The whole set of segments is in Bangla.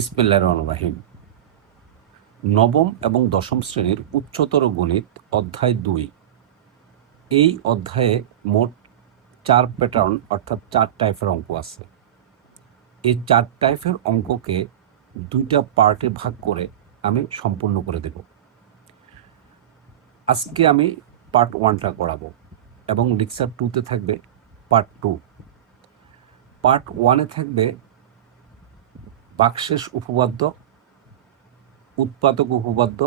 বিসমিল্লাহির রহমানির রহিম। নবম এবং দশম শ্রেণীর উচ্চতর গণিত অধ্যায় ২। এই অধ্যায়ে মোট ৪ প্যাটার্ন অর্থাৎ ৪ টাইপের অঙ্ক আছে। এই ৪ টাইপের অঙ্ককে ২টা পার্টে ভাগ করে আমি সম্পূর্ণ করে দেব। আজকে আমি পার্ট 1টা করাবো এবং লেকচার 2তে থাকবে পার্ট 2। পার্ট 1-এ থাকবে ভাগশেষ উপপাদ্য, উৎপাদক উপপাদ্য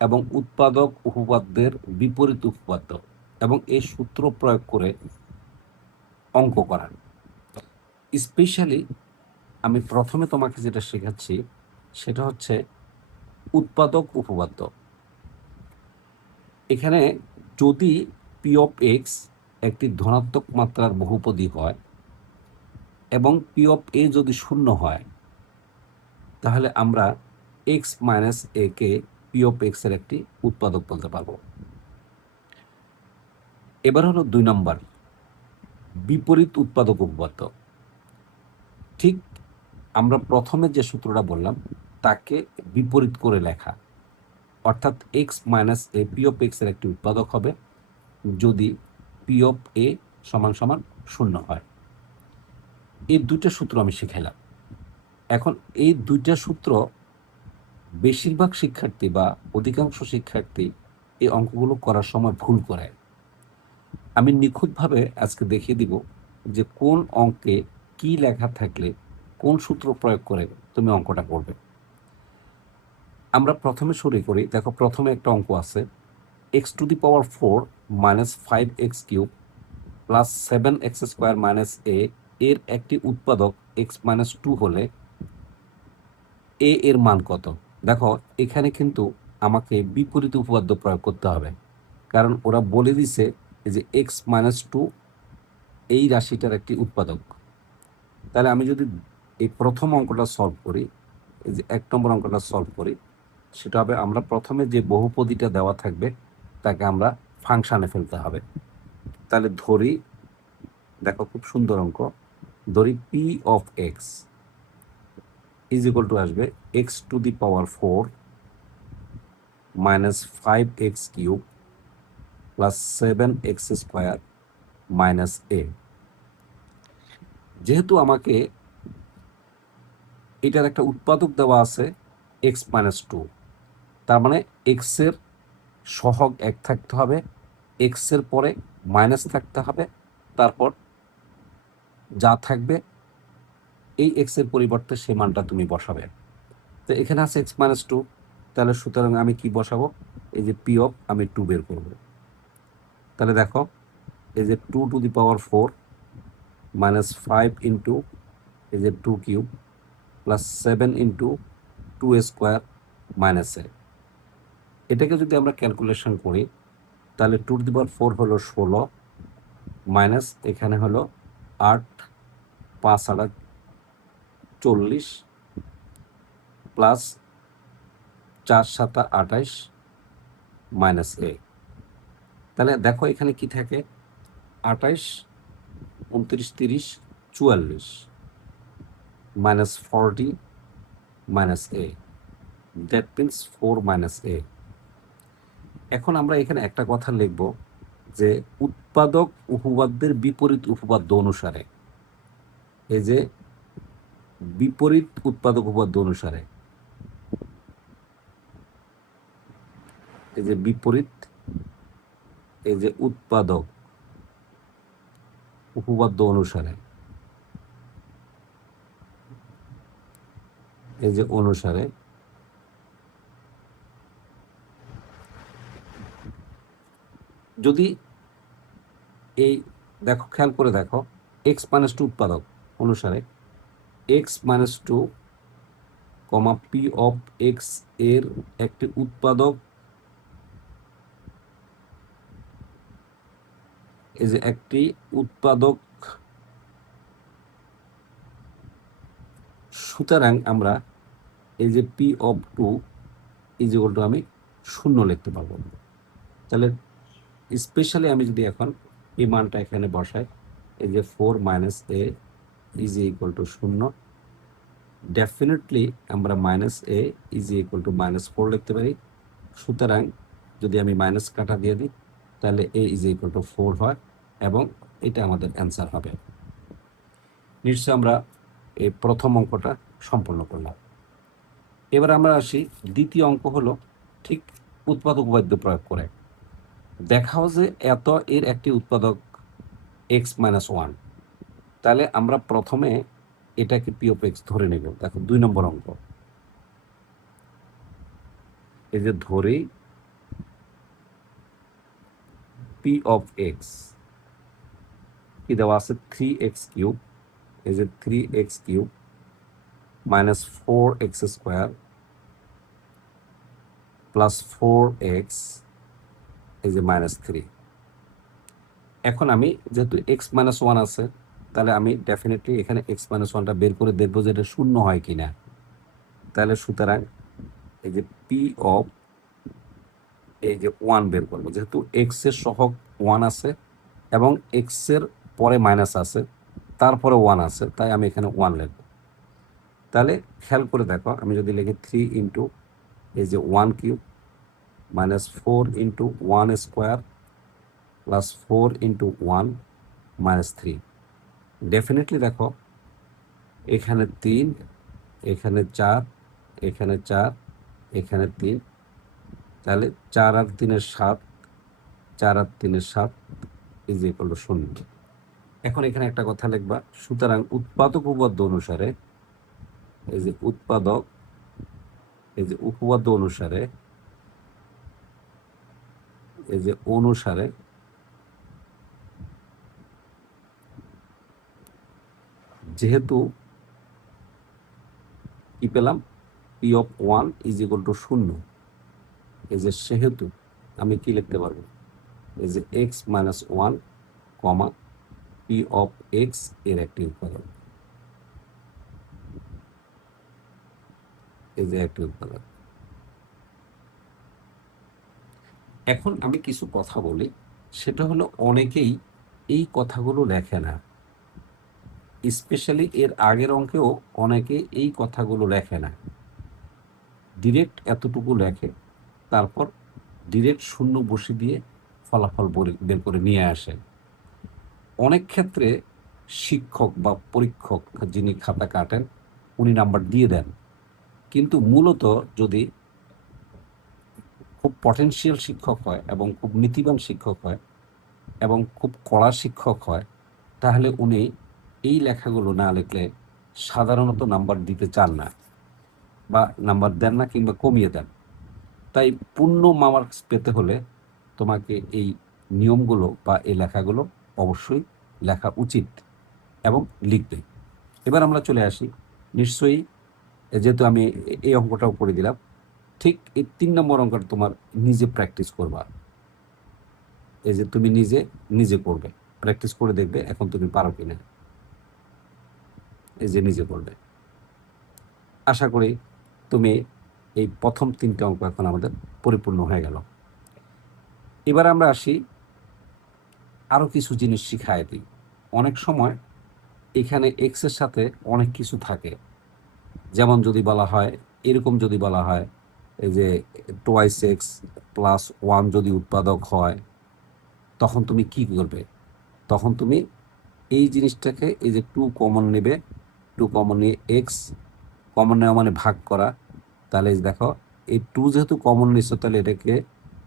এবং উৎপাদক উপপাদ্যের বিপরীত উপপাদ্য এবং এই সূত্র প্রয়োগ করে অঙ্ক করা। স্পেশালি আমি প্রথমে তোমাকে যেটা শেখাচ্ছি সেটা হচ্ছে উৎপাদক উপপাদ্য। এখানে যদি পি অফ এক্স একটি ধনাত্মক মাত্রার বহুপদী হয় এবং পি অফ এ যদি শূন্য হয়, তাহলে আমরা x minus A K P of x এর একটি উৎপাদক বলতে পারবো। এবার হলো 2 নম্বর, বিপরীত উৎপাদক উপপাদ্য। ঠিক আমরা প্রথমে যে সূত্রটা বললাম তাকে বিপরীত করে লেখা, অর্থাৎ x minus A P of x এর একটি উৎপাদক হবে যদি পি অফ এ সমান সমান শূন্য হয়। এই দুইটা সূত্র আমি শিখাইলাম। এখন এই দুইটা সূত্র বেশিরভাগ শিক্ষার্থী বা অধিকাংশ শিক্ষার্থী এই অঙ্কগুলো করার সময় ভুল করে। আমি নিখুঁতভাবে আজকে দেখিয়ে দিব যে কোন অঙ্কে কি লেখা থাকলে কোন সূত্র প্রয়োগ করে তুমি অঙ্কটা করবে। আমরা প্রথমে শুরু করি। দেখো, প্রথমে একটা অঙ্ক আছে, x to the power 4 minus 5x cube plus 7x square minus a এর একটি উৎপাদক এক্স মাইনাস 2 হলে এ এর মান কত? দেখো, এখানে কিন্তু আমাকে বিপরীত উপপাদ্য প্রয়োগ করতে হবে, কারণ ওরা বলে দিছে যে এক্স মাইনাস 2 এই রাশিটার একটি উৎপাদক। তাহলে আমি যদি এই প্রথম অঙ্কটা সলভ করি, এই যে 1 নম্বর অঙ্কটা সলভ করি, সেটা হবে আমরা প্রথমে যে বহুপদীটা দেওয়া থাকবে তাকে আমরা ফাংশানে ফেলতে হবে। তাহলে ধরি, দেখো খুব সুন্দর অঙ্ক, ধরি p of x is equal to আসবে x to the power 4 minus 5x cube plus 7x square minus a. যেহেতু আমাকে এটার একটা উৎপাদক দেওয়া আছে এক্স মাইনাস 2, তার মানে এক্সের সহগ 1 থাকতে হবে, এক্সের পরে মাইনাস থাকতে হবে, তারপর যা থাকবে এই এক্সের পরিবর্তে সে মানটা তুমি বসাবে। তো এখানে আছে এক্স মাইনাস 2, তাহলে সুতরাং আমি কি বসাবো? এই যে পি অফ আমি 2 বের করব। তাহলে দেখো, এই যে 2 to the power 4 minus 5 into এই যে 2 cube plus 7 into 2 square minus a. এটাকে যদি আমরা ক্যালকুলেশন করি তাহলে 2 টু দি পাওয়ার 4 হলো 16 মাইনাস এখানে হলো 8, 5 8 40 প্লাস 4 7 28 মাইনাস এ। তাহলে দেখো এখানে কি থাকে, 28 29 30 44 minus 40 minus a, that means 4 minus a. এখন আমরা এখানে একটা কথা লিখব যে উৎপাদক উপপাদ্যের বিপরীত উপপাদ্য অনুসারে, এই যে বিপরীত উৎপাদক উপপাদ্য অনুসারে, এই যে বিপরীত, এই যে উৎপাদক উপপাদ্য অনুসারে, এই যে অনুসারে যদি এই দেখো, খেয়াল করে দেখো, এক্স মাইনাস 2 উৎপাদক অনুসারে x minus 2 comma P of x এর একটি উৎপাদক, এই যে একটি উৎপাদক, সুতরাং আমরা এই যে P of 2 is equal to আমি 0 লিখতে পারবো। তাহলে স্পেশালি আমি যদি এখন এই মানটা এখানে বসাই, এই যে 4 minus a is equal to 0, definitely আমরা minus a is equal to -4 লিখতে পারি। সুতরাং যদি আমি মাইনাস কাটা দিয়ে দিই তাহলে এ ইজ ইকুয়াল টু 4 হয় এবং এটা আমাদের অ্যান্সার হবে। নিশ্চয় আমরা এই প্রথম অঙ্কটা সম্পন্ন করলাম। এবার আমরা আসি দ্বিতীয় অঙ্ক হলো ঠিক উৎপাদক উপপাদ্য প্রয়োগ করে দেখাও যে এত এর একটি উৎপাদক x-1। তাহলে আমরা প্রথমে এটাকে পি অফ এক্স ধরে নেব। দেখো 2 নম্বর অঙ্ক, এই যে ধরেই পি অফ এক্স কি দেওয়া আছে 3x³ এই যে 3x³ -4x² প্লাস 4x এই যে -3। এখন আমি যেহেতু x-1 আছে তাহলে আমি ডেফিনেটলি এখানে x-1টা বের করে দেখবো যে এটা শূন্য হয় কিনা। তাহলে সুতরাং এই যে পি অফ এই যে 1 বের করবো, যেহেতু এক্স এর সহগ 1 আছে এবং এক্স এর পরে মাইনাস আছে তারপরে 1 আছে, তাই আমি এখানে 1 লিখব। তাহলে খেয়াল করে দেখো, আমি যদি লিখি 3 ইন্টু এই যে 1³ -4 ইন্টু 1² প্লাস 4 ইন্টু 1 -3, ডেফিনেটলি দেখো এখানে 3, এখানে 4, এখানে 4, এখানে 3, তাহলে 4 আর 3 এর 7, 4 আর 3 এর 7 ইজ ইকুয়াল টু 0। এখন এখানে একটা কথা লিখবা, সুতরাং উৎপাদক উপপাদ্য অনুসারে এই যে উৎপাদক এই যে উপপাদ্য অনুসারে এই যে অনুসারে যেহেতু কি পেলাম P of 1 is equal to 0, এই যে সেহেতু আমি কি লিখতে পারবো এই যে x-1 comma P of x এর একটি উৎপাদক, এই যে একটি উৎপাদক। এখন আমি কিছু কথা বলি, সেটা হলো অনেকেই এই কথাগুলো লেখে না, স্পেশালি এর আগের অঙ্কেও অনেকে এই কথাগুলো লেখে না, ডিরেক্ট এতটুকু লেখে, তারপর ডিরেক্ট শূন্য বসে দিয়ে ফলাফল বের করে নিয়ে আসে। অনেক ক্ষেত্রে শিক্ষক বা পরীক্ষক যিনি খাতা কাটেন উনি নাম্বার দিয়ে দেন, কিন্তু মূলত যদি খুব পটেনশিয়াল শিক্ষক হয় এবং খুব নীতিবান শিক্ষক হয় এবং খুব কড়া শিক্ষক হয় তাহলে উনি এই লেখাগুলো না লিখলে সাধারণত নাম্বার দিতে চান না বা নাম্বার দেন না কিংবা কমিয়ে দেন। তাই পূর্ণ মার্কস পেতে হলে তোমাকে এই নিয়মগুলো বা এই লেখাগুলো অবশ্যই লেখা উচিত এবং লিখবে। এবার আমরা চলে আসি, নিশ্চয়ই যেহেতু আমি এই অঙ্কটাও করে দিলাম, ঠিক এই 3 নম্বর অঙ্কটা তোমার নিজে প্র্যাকটিস করবা। এই যে তুমি নিজে নিজে করবে, প্র্যাকটিস করে দেখবে এখন তুমি পারো কিনা, এই যে নিজে করবে। আশা করি তুমি এই প্রথম 3টে অঙ্ক এখন আমাদের পরিপূর্ণ হয়ে গেল। এবার আমরা আসি আরও কিছু জিনিস শিখায় দিই। অনেক সময় এখানে এক্সের সাথে অনেক কিছু থাকে, যেমন যদি বলা হয় এরকম, যদি বলা হয় এই যে 2x + 1 যদি উৎপাদক হয় তখন তুমি কি করবে? তখন তুমি এই জিনিসটাকে এই যে 2 কমন নেবে, 2 কমন নিয়ে এক্স কমন নেওয়া মানে ভাগ করা। তাহলে দেখো এই 2 যেহেতু কমন নিচ্ছ তাহলে এটাকে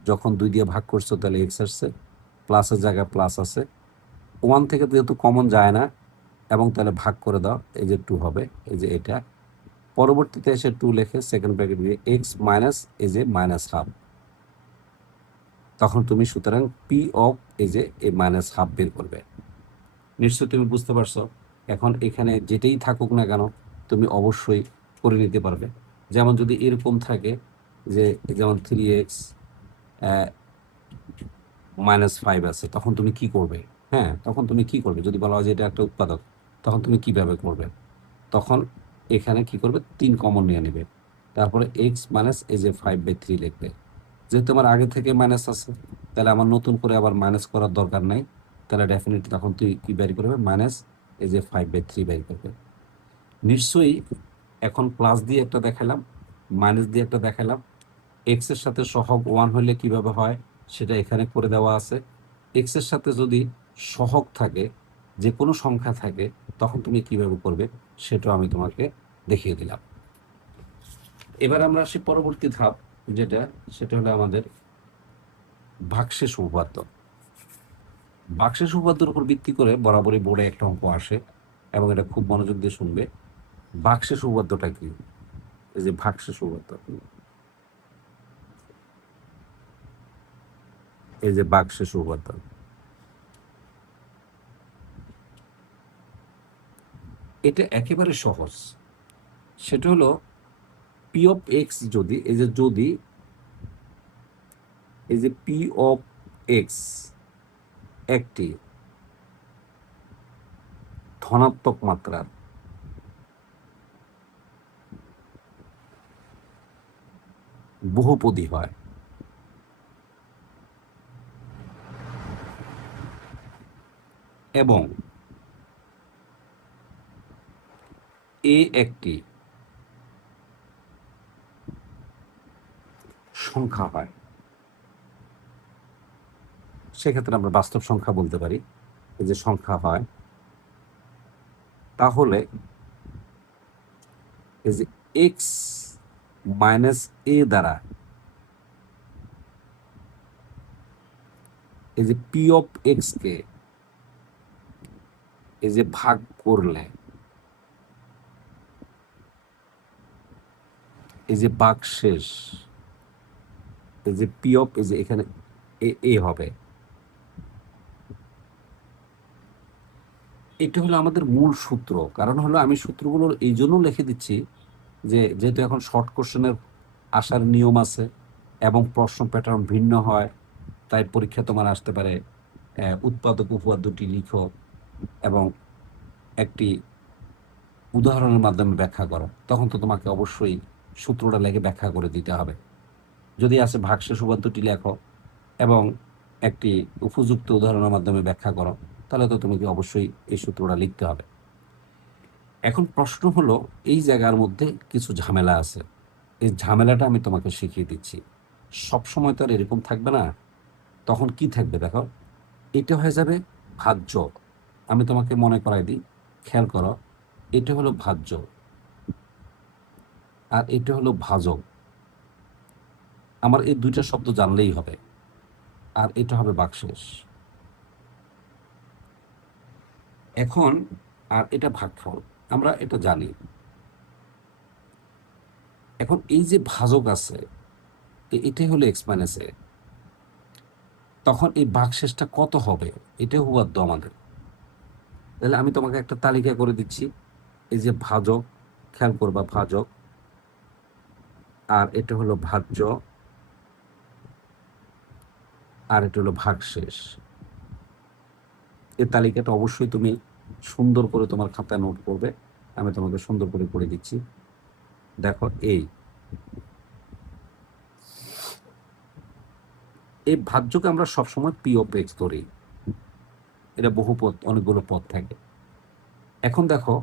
যখন 2 দিয়ে ভাগ করছো তাহলে এক্স আসছে, প্লাসের জায়গায় প্লাস আছে, 1 থেকে যেহেতু কমন যায় না এবং তাহলে ভাগ করে দাও, এই যে 2 হবে, এই যে এটা। পরবর্তীতে এসে 2 লেখে সেকেন্ড ব্র্যাকেট দিয়ে এক্স মাইনাস এই যে -1/2, তখন তুমি সুতরাং পি অফ এই যে এই -1/2 বের করবে। নিশ্চয়ই তুমি বুঝতে পারছো। এখন এখানে যেটাই থাকুক না কেন তুমি অবশ্যই করে নিতে পারবে। যেমন যদি এরকম থাকে যে যেমন 3x -5 আছে, তখন তুমি কি করবে? হ্যাঁ, তখন তুমি কি করবে? যদি বলা হয় যে এটা একটা উৎপাদক, তখন তুমি কিভাবে করবে? তখন এখানে কি করবে? 3 কমন নিয়ে নেবে, তারপরে এক্স মাইনাস এই যে 5/3 লিখবে। যেহেতু আমার আগে থেকে মাইনাস আছে তাহলে আমার নতুন করে আবার মাইনাস করার দরকার নাই, তাহলে ডেফিনেটলি তখন তুই কি বের করবে? মাইনাস এই যে 5/3 বের করবে। নিশ্চয়ই এখন প্লাস দিয়ে একটা দেখালাম, মাইনাস দিয়ে একটা দেখালাম। এক্স এর সাথে সহগ 1 হলে কিভাবে হয় সেটা এখানে করে দেওয়া আছে। এক্স এর সাথে যদি সহগ থাকে, যে কোনো সংখ্যা থাকে, তখন তুমি কিভাবে করবে সেটাও আমি তোমাকে দেখিয়ে দিলাম। এবার আমরা আসি পরবর্তী ধাপ, সেটা হলো আমাদের ভাগশেষ উপপাদ্য। ভাগশেষ উপপাদ্যের উপর ভিত্তি করে বরাবরই বোর্ডে একটা অঙ্ক আসে, এবং এটা খুব মনোযোগ দিয়ে শুনবে। ভাগশেষ উপপাদ্যটা কি? এই যে ভাগশেষ উপপাদ্য, এই যে ভাগশেষ উপপাদ্য, এটা একেবারে সহজ। সেটা হলো পি অফ এক্স যদি, এই যে পি অফ এক্স একটি ধনাত্মক মাত্রার বহুপদী হয়, এবং এ একটি সংখ্যা হয়, সেক্ষেত্রে আমরা বাস্তব সংখ্যা বলতে পারি, এই যে সংখ্যা হয়, তাহলে এই যে এক্স মাইনাস এ দ্বারা এই যে পি অফ এক্স কে এই যে ভাগ করলে, এই যে ভাগশেষ, এই যে পি অফ, এই যে এখানে এ হবে। এটা হলো আমাদের মূল সূত্র। কারণ হলো আমি সূত্রগুলো এই জন্য লিখে দিচ্ছি যে যেহেতু এখন শর্ট কোশ্চেনের আসার নিয়ম আছে এবং প্রশ্ন প্যাটার্ন ভিন্ন হয়, তাই পরীক্ষা তোমার আসতে পারে উৎপাদক উপপাদ্যটি লিখো এবং একটি উদাহরণের মাধ্যমে ব্যাখ্যা করো। তখন তো তোমাকে অবশ্যই সূত্রটা লেগে ব্যাখ্যা করে দিতে হবে। যদি আসে ভাগশেষ উপপাদ্যটি লেখো এবং একটি উপযুক্ত উদাহরণের মাধ্যমে ব্যাখ্যা করো, তাহলে তো তোমাকে অবশ্যই এই সূত্রটা লিখতে হবে। এখন প্রশ্ন হলো, এই জায়গার মধ্যে কিছু ঝামেলা আছে। এই ঝামেলাটা আমি তোমাকে শিখিয়ে দিচ্ছি। সব সময় তো আর এরকম থাকবে না। তখন কি থাকবে দেখো, এটা হয়ে যাবে ভাজ্য। আমি তোমাকে মনে করাই দিই, খেয়াল করো, এটা হলো ভাজ্য আর এটা হলো ভাজক। আমার এই দুইটা শব্দ জানলেই হবে। আর এটা হবে ভাগশেষ। এখন আর এটা ভাগফল, আমরা এটা জানি। এখন এই যে ভাজক আছে, এটাই হলো এক্স মাইনাস এ। তখন এই ভাগশেষটা কত হবে, এটাই উপপাদ্য আমাদের। তাহলে আমি তোমাকে একটা তালিকা করে দিচ্ছি। এই যে ভাজক, খেয়াল করবা, ভাজক, আর এটা হলো ভাজ্য, আর এটা হলো ভাগশেষ। এই তালিকাটা অবশ্যই তুমি সুন্দর করে তোমার খাতায় নোট করবে। আমি তোমাকে সুন্দর করে করে দিচ্ছি। দেখো, এই ভাজ্যকে আমরা সবসময় পি অফ এক্স ধরি। এটা বহু পদ, অনেকগুলো পদ থাকে। এখন দেখো,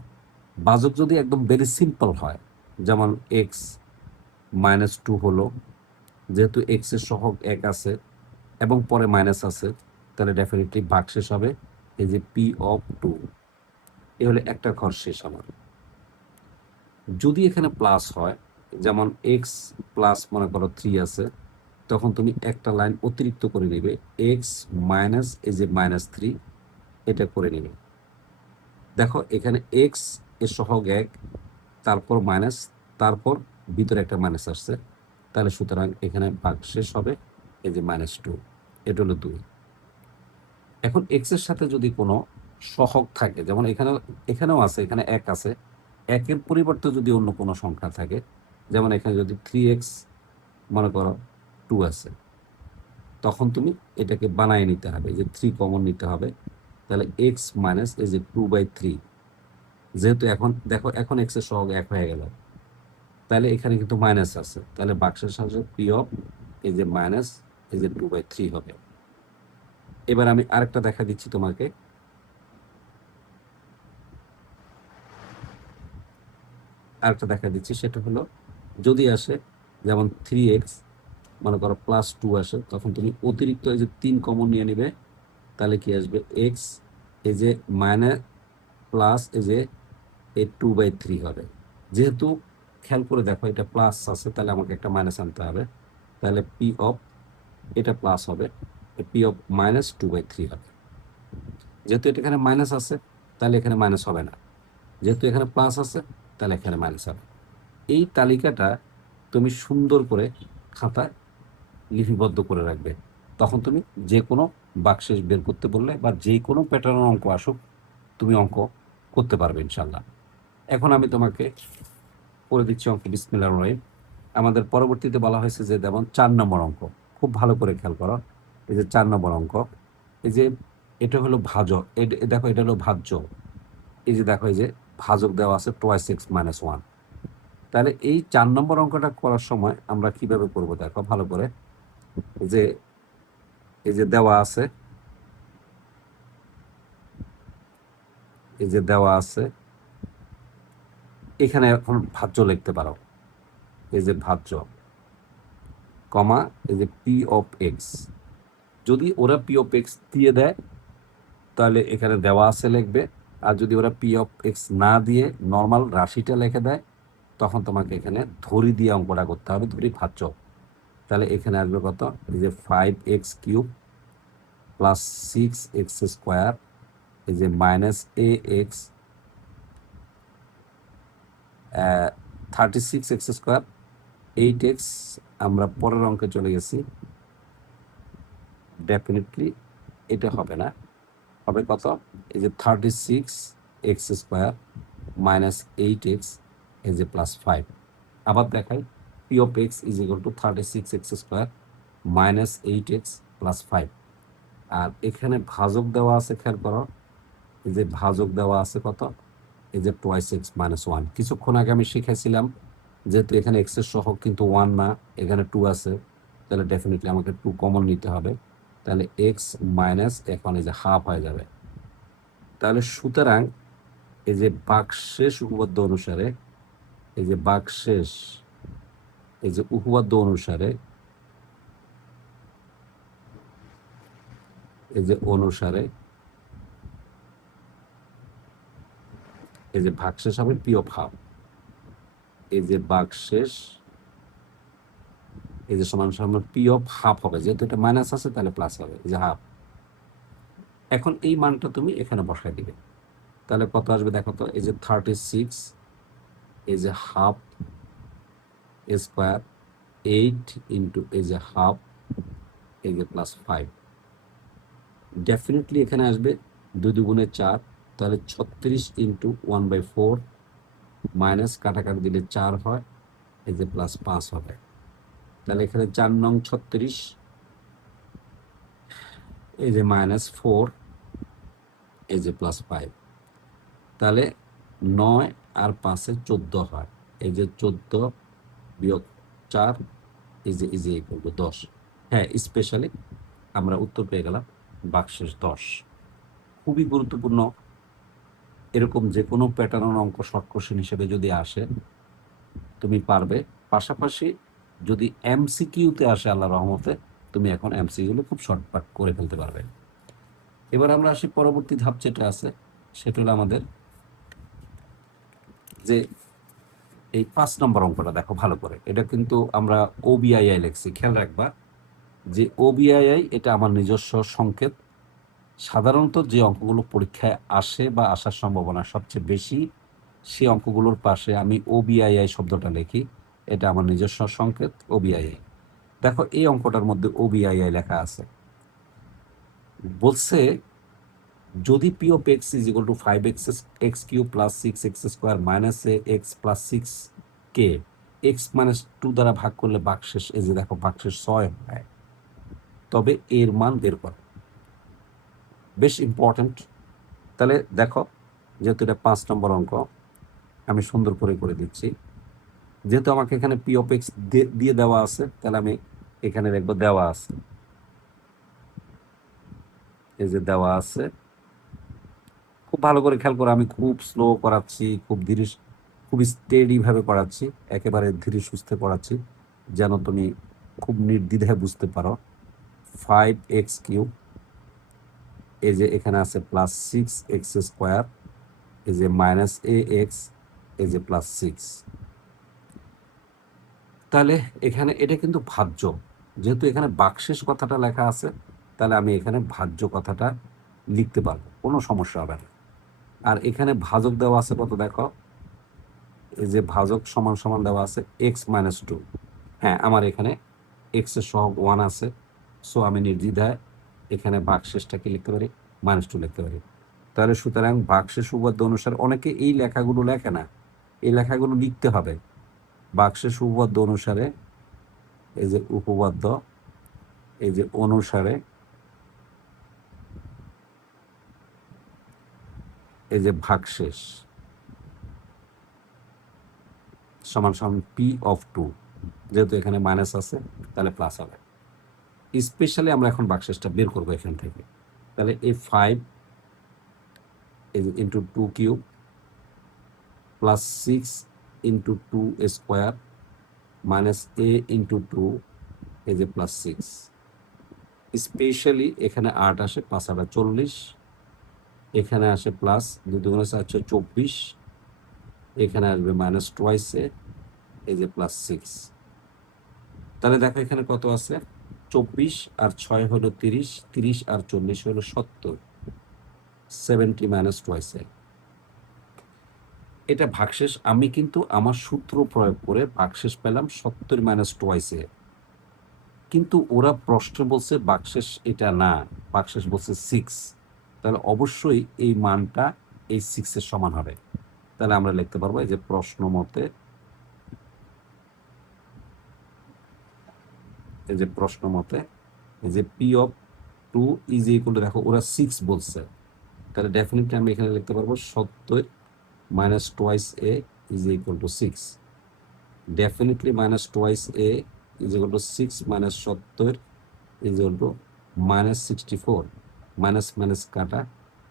ভাজক যদি একদম ভেরি সিম্পল হয়, যেমন এক্স মাইনাস টু হলো, যেহেতু এক্স এর সহগ এক আছে এবং পরে মাইনাস আছে, তাহলে ডেফিনেটলি ভাগশেষ হবে এই যে পি অফ টু। এ হলে একটা ঘর শেষ আমার। যদি এখানে প্লাস হয়, যেমন এক্স প্লাস মনে করো 3 আছে, তখন তুমি একটা লাইন অতিরিক্ত করে নেবে, এক্স মাইনাস এই যে -3, এটা করে নেবে। দেখো এখানে এক্স এর সহগ 1, তারপর মাইনাস, তারপর ভিতরে একটা মাইনাস আসছে, তাহলে সুতরাং এখানে ভাগশেষ হবে এই যে -2। এটা হলো 2। এখন এক্স এর সাথে যদি কোনো সহগ থাকে, যেমন এখানেও আছে, এখানে 1 আছে, 1-এর পরিবর্তে যদি অন্য কোনো সংখ্যা থাকে, যেমন এখানে যদি 3x মনে করো 2 আছে, তখন তুমি এটাকে বানায় নিতে হবে, এই যে 3 কমন নিতে হবে। তাহলে x মাইনাস এই যে 2/3, যেহেতু এখন দেখো এখন x এর সহগ 1 হয়ে গেল, তাহলে এখানে কিন্তু মাইনাস আছে, তাহলে বাক্সের সাথে পি অফ এই যে মাইনাস এই যে 2/3 হবে। এবার আমি আরেকটা দেখা দিচ্ছি তোমাকে। আরেকটা দেখা দিচ্ছি, সেটা হলো যদি আসে যেমন 3x, মনে করো +2 আসে, তখন তুমি অতিরিক্ত এই যে 3 কমন নিয়ে নিবে, তাহলে কি আসবে x, এই যে মাইনাস প্লাস এই যে 2/3 হবে। যেহেতু খেয়াল করে দেখো এটা প্লাস আছে, তাহলে আমাকে একটা মাইনাস আনতে হবে, তাহলে পি অফ এটা প্লাস হবে, পি অফ -2/3 হবে। যেহেতু এটা এখানে মাইনাস আছে, তাহলে এখানে মাইনাস হবে না, যেহেতু এখানে প্লাস আছে, তাহলে এখানে মাইনাস হবে। এই তালিকাটা তুমি সুন্দর করে খাতায় লিপিবদ্ধ করে রাখবে, তখন তুমি যে কোনো বাক্সেস বের করতে বললে বা যে কোনো প্যাটার্নের অঙ্ক আসুক, তুমি অঙ্ক করতে পারবে ইনশাল্লাহ। এখন আমি তোমাকে করে দিচ্ছি অঙ্ক, বিসমিল্লাহির রহমানির রহিম। আমাদের পরবর্তীতে বলা হয়েছে যে যেমন 4 নম্বর অঙ্ক, খুব ভালো করে খেয়াল করো। এই যে 4 নম্বর অঙ্ক, এই যে এটা হলো ভাজক, দেখো এটা হলো ভাজ্য। এই যে দেখো এই যে ভাজক দেওয়া আছে 2x - 1। তাহলে এই 4 নম্বর অঙ্কটা করার সময় আমরা কিভাবে করব দেখো ভালো করে। এই যে এই যে দেওয়া আছে, এই যে দেওয়া আছে, এখানে এখন ভাজ্য লিখতে পারো। এই যে ভাজ্য কমা এই যে পি অফ এক্স, যদি ওরা পি অফ এক্স দিয়ে দেয় তাহলে এখানে দেওয়া আছে লিখবে, আর যদি ওরা পি অফ এক্স না দিয়ে নর্মাল রাশিটা লিখে দেয়, তখন তোমাকে এখানে ধরি দিয়ে অঙ্কটা করতে হবে, ধরি ভাজ্য। তাহলে এখানে আসবে কত, এই যে 5x³ প্লাস 6x², এই যে -ax 36x², 8x। আমরা পরের অঙ্কে চলে গেছি, ডেফিনেটলি এটা হবে না, হবে কত, এই যে 36x² -8x, এই যে +5। আবার দেখাই, P of x is equal two 36x² -8x +5। আর এখানে ভাজক দেওয়া আছে, খেয়াল করো, এই যে ভাজক দেওয়া আছে কত, এই যে 2x - 1। কিছুক্ষণ আগে আমি শিখেছিলাম, যেহেতু এখানে এক্স এর সহগ কিন্তু 1 না, এখানে 2 আছে, তাহলে ডেফিনেটলি আমাকে 2 কমন নিতে হবে, তাহলে x মাইনাস এখন এই যে হাফ হয়ে যাবে। তাহলে সুতরাং এই যে বাক্সেস উপপাদ্য অনুসারে, এই যে বাক্সেস, এই যে উপপাদ্য অনুসারে, এই যে অনুসারে, এই যে ভাগশেষ হবে পি অফ হাফ, এই যে বাক্সেস, এই যে সমান সমান পি অফ হাফ হবে, যেহেতু এটা মাইনাস আছে তাহলে প্লাস হবে, এই যে হাফ। এখন এই মানটা তুমি এখানে বসাই দিবে, তাহলে কত আসবে দেখো তো, এই যে 36, এই যে হাফ স্কোয়ার 8 ইন্টু এই যে হাফ, এই যে +5। ডেফিনেটলি এখানে আসবে 2 2 4, তাহলে 36 ইন্টু 1/4 মাইনাস কাটাকাটি দিলে 4 হয়, এই যে +5 হবে। তাহলে এখানে 4 নং 36, এই যে -4, এই যে +5, তাহলে 9 আর 5-এ 14 হয়, এই যে 14 বিয়োগ 4, এই যে ইকুয়াল টু 10। হ্যাঁ, স্পেশালি আমরা উত্তর পেয়ে গেলাম বাক্সেস 10। খুবই গুরুত্বপূর্ণ, এরকম যে কোনো প্যাটার্ন অঙ্ক শর্ট কোশ্চেন হিসেবে যদি আসে তুমি পারবে। পাশাপাশি যদি এমসিকিউতে আসে আল্লাহ রহমতে, তুমি এখন এমসিকিউগুলো খুব শর্টকাট করে ফেলতে পারবে। এবার আমরা আসি পরবর্তী ধাপ যেটা আছে, সেটা হলো আমাদের যে এই 5 নম্বর অঙ্কটা দেখো ভালো করে, এটা কিন্তু আমরা ওবিআইআই লিখছি, খেয়াল রাখবা যে ওবিআইআই এটা আমার নিজস্ব সংকেত। সাধারণত যে অঙ্কগুলো পরীক্ষায় আসে বা আসার সম্ভাবনা সবচেয়ে বেশি, সেই অঙ্কগুলোর পাশে আমি ওবিআইআই শব্দটা লিখি, এটা আমার নিজস্ব সংকেত ওবিআইআই। দেখো এই অঙ্কটার মধ্যে ওবিআইআই লেখা আছে, বলছে যদি P of x is equal two 5x³ plus 6x² minus x plus 6 K x-2 দ্বারা ভাগ করলে ভাগশেষ, এই যে দেখো ভাগশেষ 6 হয়, তবে এর মান বের করো। বেশ ইম্পর্টেন্ট। তাহলে দেখো, যেহেতু এটা 5 নম্বর অঙ্ক, আমি সুন্দর করে করে দিচ্ছি। যেহেতু আমাকে এখানে পি অফ এক্স দিয়ে দেওয়া আছে, তাহলে আমি এখানে দেখবো দেওয়া আছে, এই যে দেওয়া আছে। খুব ভালো করে খেয়াল করো, আমি খুব স্লো করাচ্ছি, খুব খুব স্টেডিভাবে পড়াচ্ছি, একেবারে ধীরে সুস্থে পড়াচ্ছি, যেন তুমি খুব নির্দ্বিধায় বুঝতে পারো। 5x³ এই যে এখানে আছে +6x², এই যে -ax, এই যে +6। তাহলে এখানে এটা কিন্তু ভাজ্য, যেহেতু এখানে ভাগশেষ কথাটা লেখা আছে, তাহলে আমি এখানে ভাজ্য কথাটা লিখতে পারবো, কোনো সমস্যা হবে না। আর এখানে ভাজক দেওয়া আছে কত দেখো, এই যে ভাজক সমান সমান দেওয়া আছে x-2। হ্যাঁ, আমার এখানে x এর সহগ 1 আছে, সো আমি নির্দ্বিধায় এখানে ভাগশেষটা কি লিখতে পারি, -2 লিখতে পারি। তাহলে সুতরাং ভাগশেষ উপপাদ্য অনুসারে, অনেকে এই লেখাগুলো লেখে না, এই লেখাগুলো লিখতে হবে। ভাগশেষ উপপাদ্য অনুসারে, এই যে উপপাদ্য, এই যে অনুসারে, এই যে ভাগশেষ সমান সমান P(2), যেহেতু এখানে মাইনাস আছে তাহলে প্লাস হবে। স্পেশালি আমরা এখন ভাগশেষটা বের করবো এখান থেকে। তাহলে এই 5 ইন্টু 2³ +6 ইন্টু 2² -a ইন্টু 2, এই যে +6। স্পেশালি এখানে 8 আসে, 5 8 40, এখানে আসে প্লাস 2 2 24, এখানে আসবে -2, এই যে +6। তাহলে দেখো এখানে কত আছে, 24 আর 6 হলো 30, 30 আর 40 হলো 70, 70 -2। এটা ভাগশেষ। আমি কিন্তু আমার সূত্র প্রয়োগ করে ভাগশেষ পেলাম 70 -2। কিন্তু ওরা প্রশ্ন বলছে ভাগশেষ এটা না, ভাগশেষ বলছে 6। তাহলে অবশ্যই এই মানটা এই 6 এর সমান হবে। তাহলে আমরা লিখতে পারবো এই যে প্রশ্ন মতে, এই যে প্রশ্ন মতে, এই যে P(2) ইজ ইকুয়াল টু, দেখো ওরা 6 বলছে, তাহলে ডেফিনেটলি আমি এখানে লিখতে পারবো 70 -2a is equal two 6। Definitely -2a is equal two 6 -70 is equal two -64, minus minus কাটা।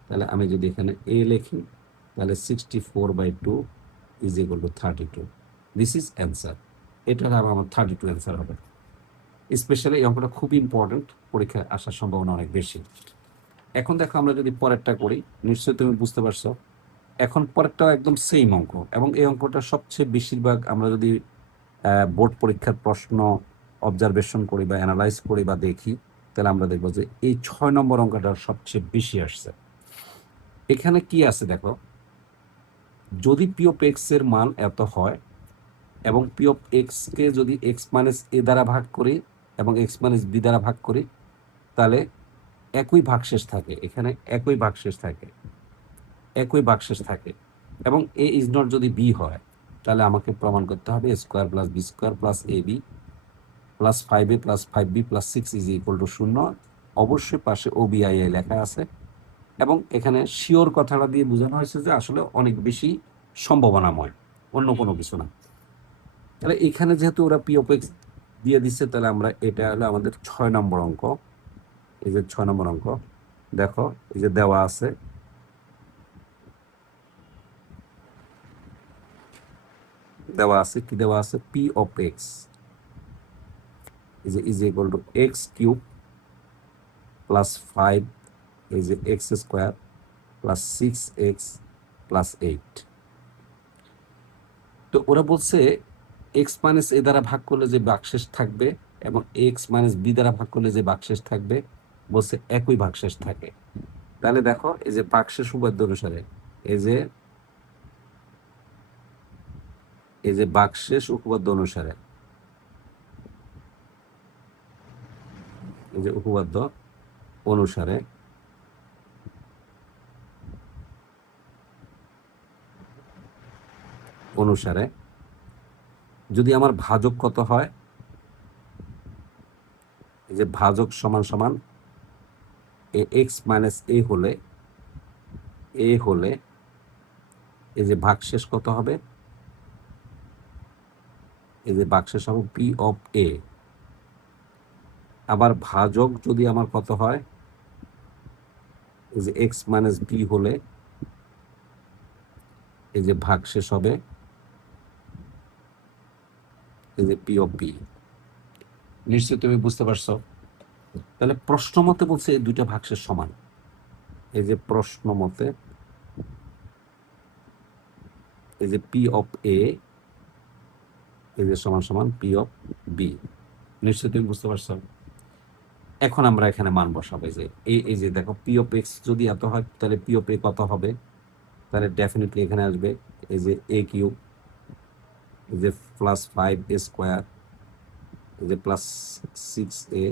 তাহলে আমি যদি এখানে a লিখি, তাহলে 64/2 is equal two 32। This is answer. এটা আমার 32 অ্যান্সার হবে। স্পেশালি এই অঙ্কটা খুব ইম্পর্টেন্ট, পরীক্ষায় আসার সম্ভাবনা অনেক বেশি। এখন দেখো আমরা যদি পরেরটা করি, নিশ্চয়ই তুমি বুঝতে পারছো। এখন পরেরটাও একদম সেম অঙ্ক, এবং এই অঙ্কটা সবচেয়ে বেশিরভাগ আমরা যদি বোর্ড পরীক্ষার প্রশ্ন অবজারভেশন করি বা অ্যানালাইজ করি বা দেখি, তাহলে আমরা দেখবো যে এই 6 নম্বর অঙ্কটা সবচেয়ে বেশি আসছে। এখানে কি আছে দেখো, যদি P(x) এর মান এত হয় এবং P(x) কে যদি x-a দ্বারা ভাগ করি এবং x-b দ্বারা ভাগ করি, তাহলে একই ভাগশেষ থাকে, এখানে একই ভাগশেষ থাকে, একই ভাগশেষ থাকে। এবং a ইজ নট যদি b হয়, তাহলে আমাকে প্রমাণ করতে হবে a² + b² + ab + 5a + 5b + 6 is equal to 0। অবশ্যই পাশে OBIA লেখা আছে, এবং এখানে শিওর কথাটা দিয়ে বোঝানো হয়েছে যে আসলে অনেক বেশি সম্ভাবনাময়, অন্য কোনো কিছু না। তাহলে এখানে যেহেতু ওরা P(x) দিয়ে দিচ্ছে, তাহলে আমরা, এটা হলো আমাদের 6 নম্বর অঙ্ক। এই যে 6 নম্বর অঙ্ক, দেখো এই যে দেওয়া আছে, কি দেওয়া আছে, P(x) is equal two x³ + 5, এই যে x² + 6x + 8। তো ওরা বলছে x-a দ্বারা ভাগ করলে যে ভাগশেষ থাকবে এবং x-b দ্বারা ভাগ করলে যে ভাগশেষ থাকবে, বলছে একই ভাগশেষ থাকে। তাহলে দেখো এই যে ভাগশেষ উপপাদ্য অনুসারে, এই যে ভাগশেষ উপপাদ্য অনুসারে, এই যে উপপাদ্য অনুসারে যদি আমার ভাজক কত হয়, এই যে ভাজক সমান সমান x - a হলে, এই যে ভাগশেষ কত হবে, এই যে ভাগশেষ হবে P(a). আবার ভাজক যদি আমার কত হয়, এই যে x - b হলে, এই যে ভাগশেষ হবে এই যে পি অফ বি। নিশ্চয়ই তুমি বুঝতে পারছো। তাহলে প্রশ্ন মতে বলছে এই দুইটা ভাগশেষ সমান। এই যে প্রশ্ন মতে এই যে পি অফ এ এই যে সমান সমান পি অফ বি। নিশ্চয়ই তুমি বুঝতে পারছো। এখন আমরা এখানে মান বসাবো। এই যে দেখো পি অফ এক্স যদি এত হয় তাহলে পি অফ এ কত হবে? তাহলে ডেফিনেটলি এখানে আসবে এই যে এ কিউব, এই যে প্লাস 5a² এই যে প্লাস 6a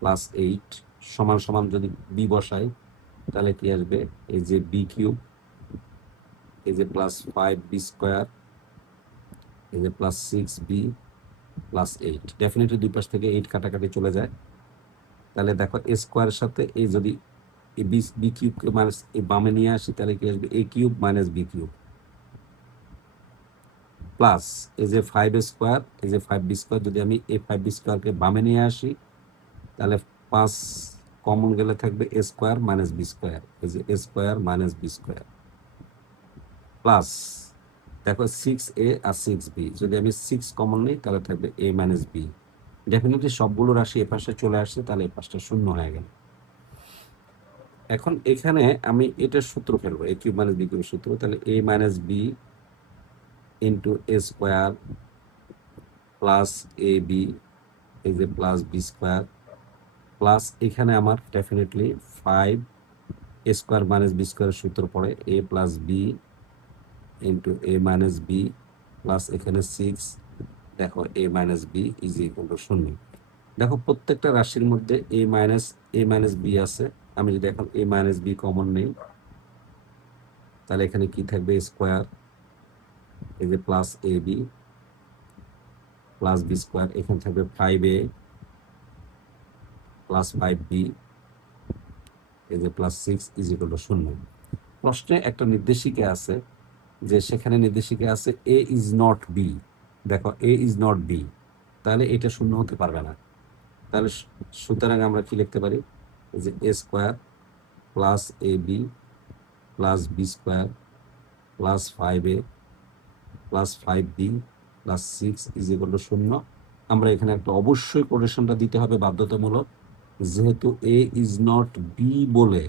প্লাস 8 সমান সমান যদি বি বসাই তাহলে কি আসবে? এই যে বি কিউব, এই যে প্লাস 5b² এই যে প্লাস 6b প্লাস 8। ডেফিনেটলি দুই পাশ থেকে 8 কাটাকাটি চলে যায়। তাহলে দেখো এ স্কোয়ারের সাথে এই যদি এই বি কিউবকে মাইনাস এই বামে নিয়ে আসি তাহলে কি আসবে? A cube minus b cube plus এই যে 5a² এই যে 5b² যদি আমি এই 5b² বামে নিয়ে আসি তাহলে 5 কমন গেলে থাকবে a square minus b square, এই যে এ square minus b square plus দেখো 6a আর 6b যদি আমি 6 কমন নিই তাহলে থাকবে a মাইনাস বি। ডেফিনেটলি সবগুলো রাশি এ পাশে চলে আসছে, তাহলে এই পাশটা শূন্য হয়ে গেল। এখন এখানে আমি এটার সূত্র ফেলবো, এ কিউব মাইনাস বি কিউবের সূত্র। তাহলে a minus b into a square plus a b এই যে প্লাস বি স্কোয়ার প্লাস এখানে আমার ডেফিনেটলি 5 স্কোয়ার মাইনাস বি স্কোয়ারের সূত্র পড়ে a plus b into A minus b plus এখানে 6 দেখো a minus b is equal to 0। দেখো প্রত্যেকটা রাশির মধ্যে এ মাইনাস বি আছে। আমি যদি এখন এ মাইনাস বি কমন নেই তাহলে এখানে কি থাকবে? স্কোয়ার এই যে plus a b plus b square, এখানে থাকবে 5a প্লাস 5b এই যে প্লাস 6 ইজ ইকুয়াল টু 0। প্রশ্নে একটা নির্দেশিকা আছে যে সেখানে নির্দেশিকা আছে এ ইজ নট বি। দেখো এ ইজ নট বি, তাহলে এটা শূন্য হতে পারবে না। তাহলে সুতরাং আমরা কি লিখতে পারি? এই যে এ square plus a b plus b square plus 5a plus 5b plus 6 is equal to 0। আমরা এখানে একটা অবশ্যই কোটেশনটা দিতে হবে বাধ্যতামূলক, যেহেতু এ ইজ নট বি বলে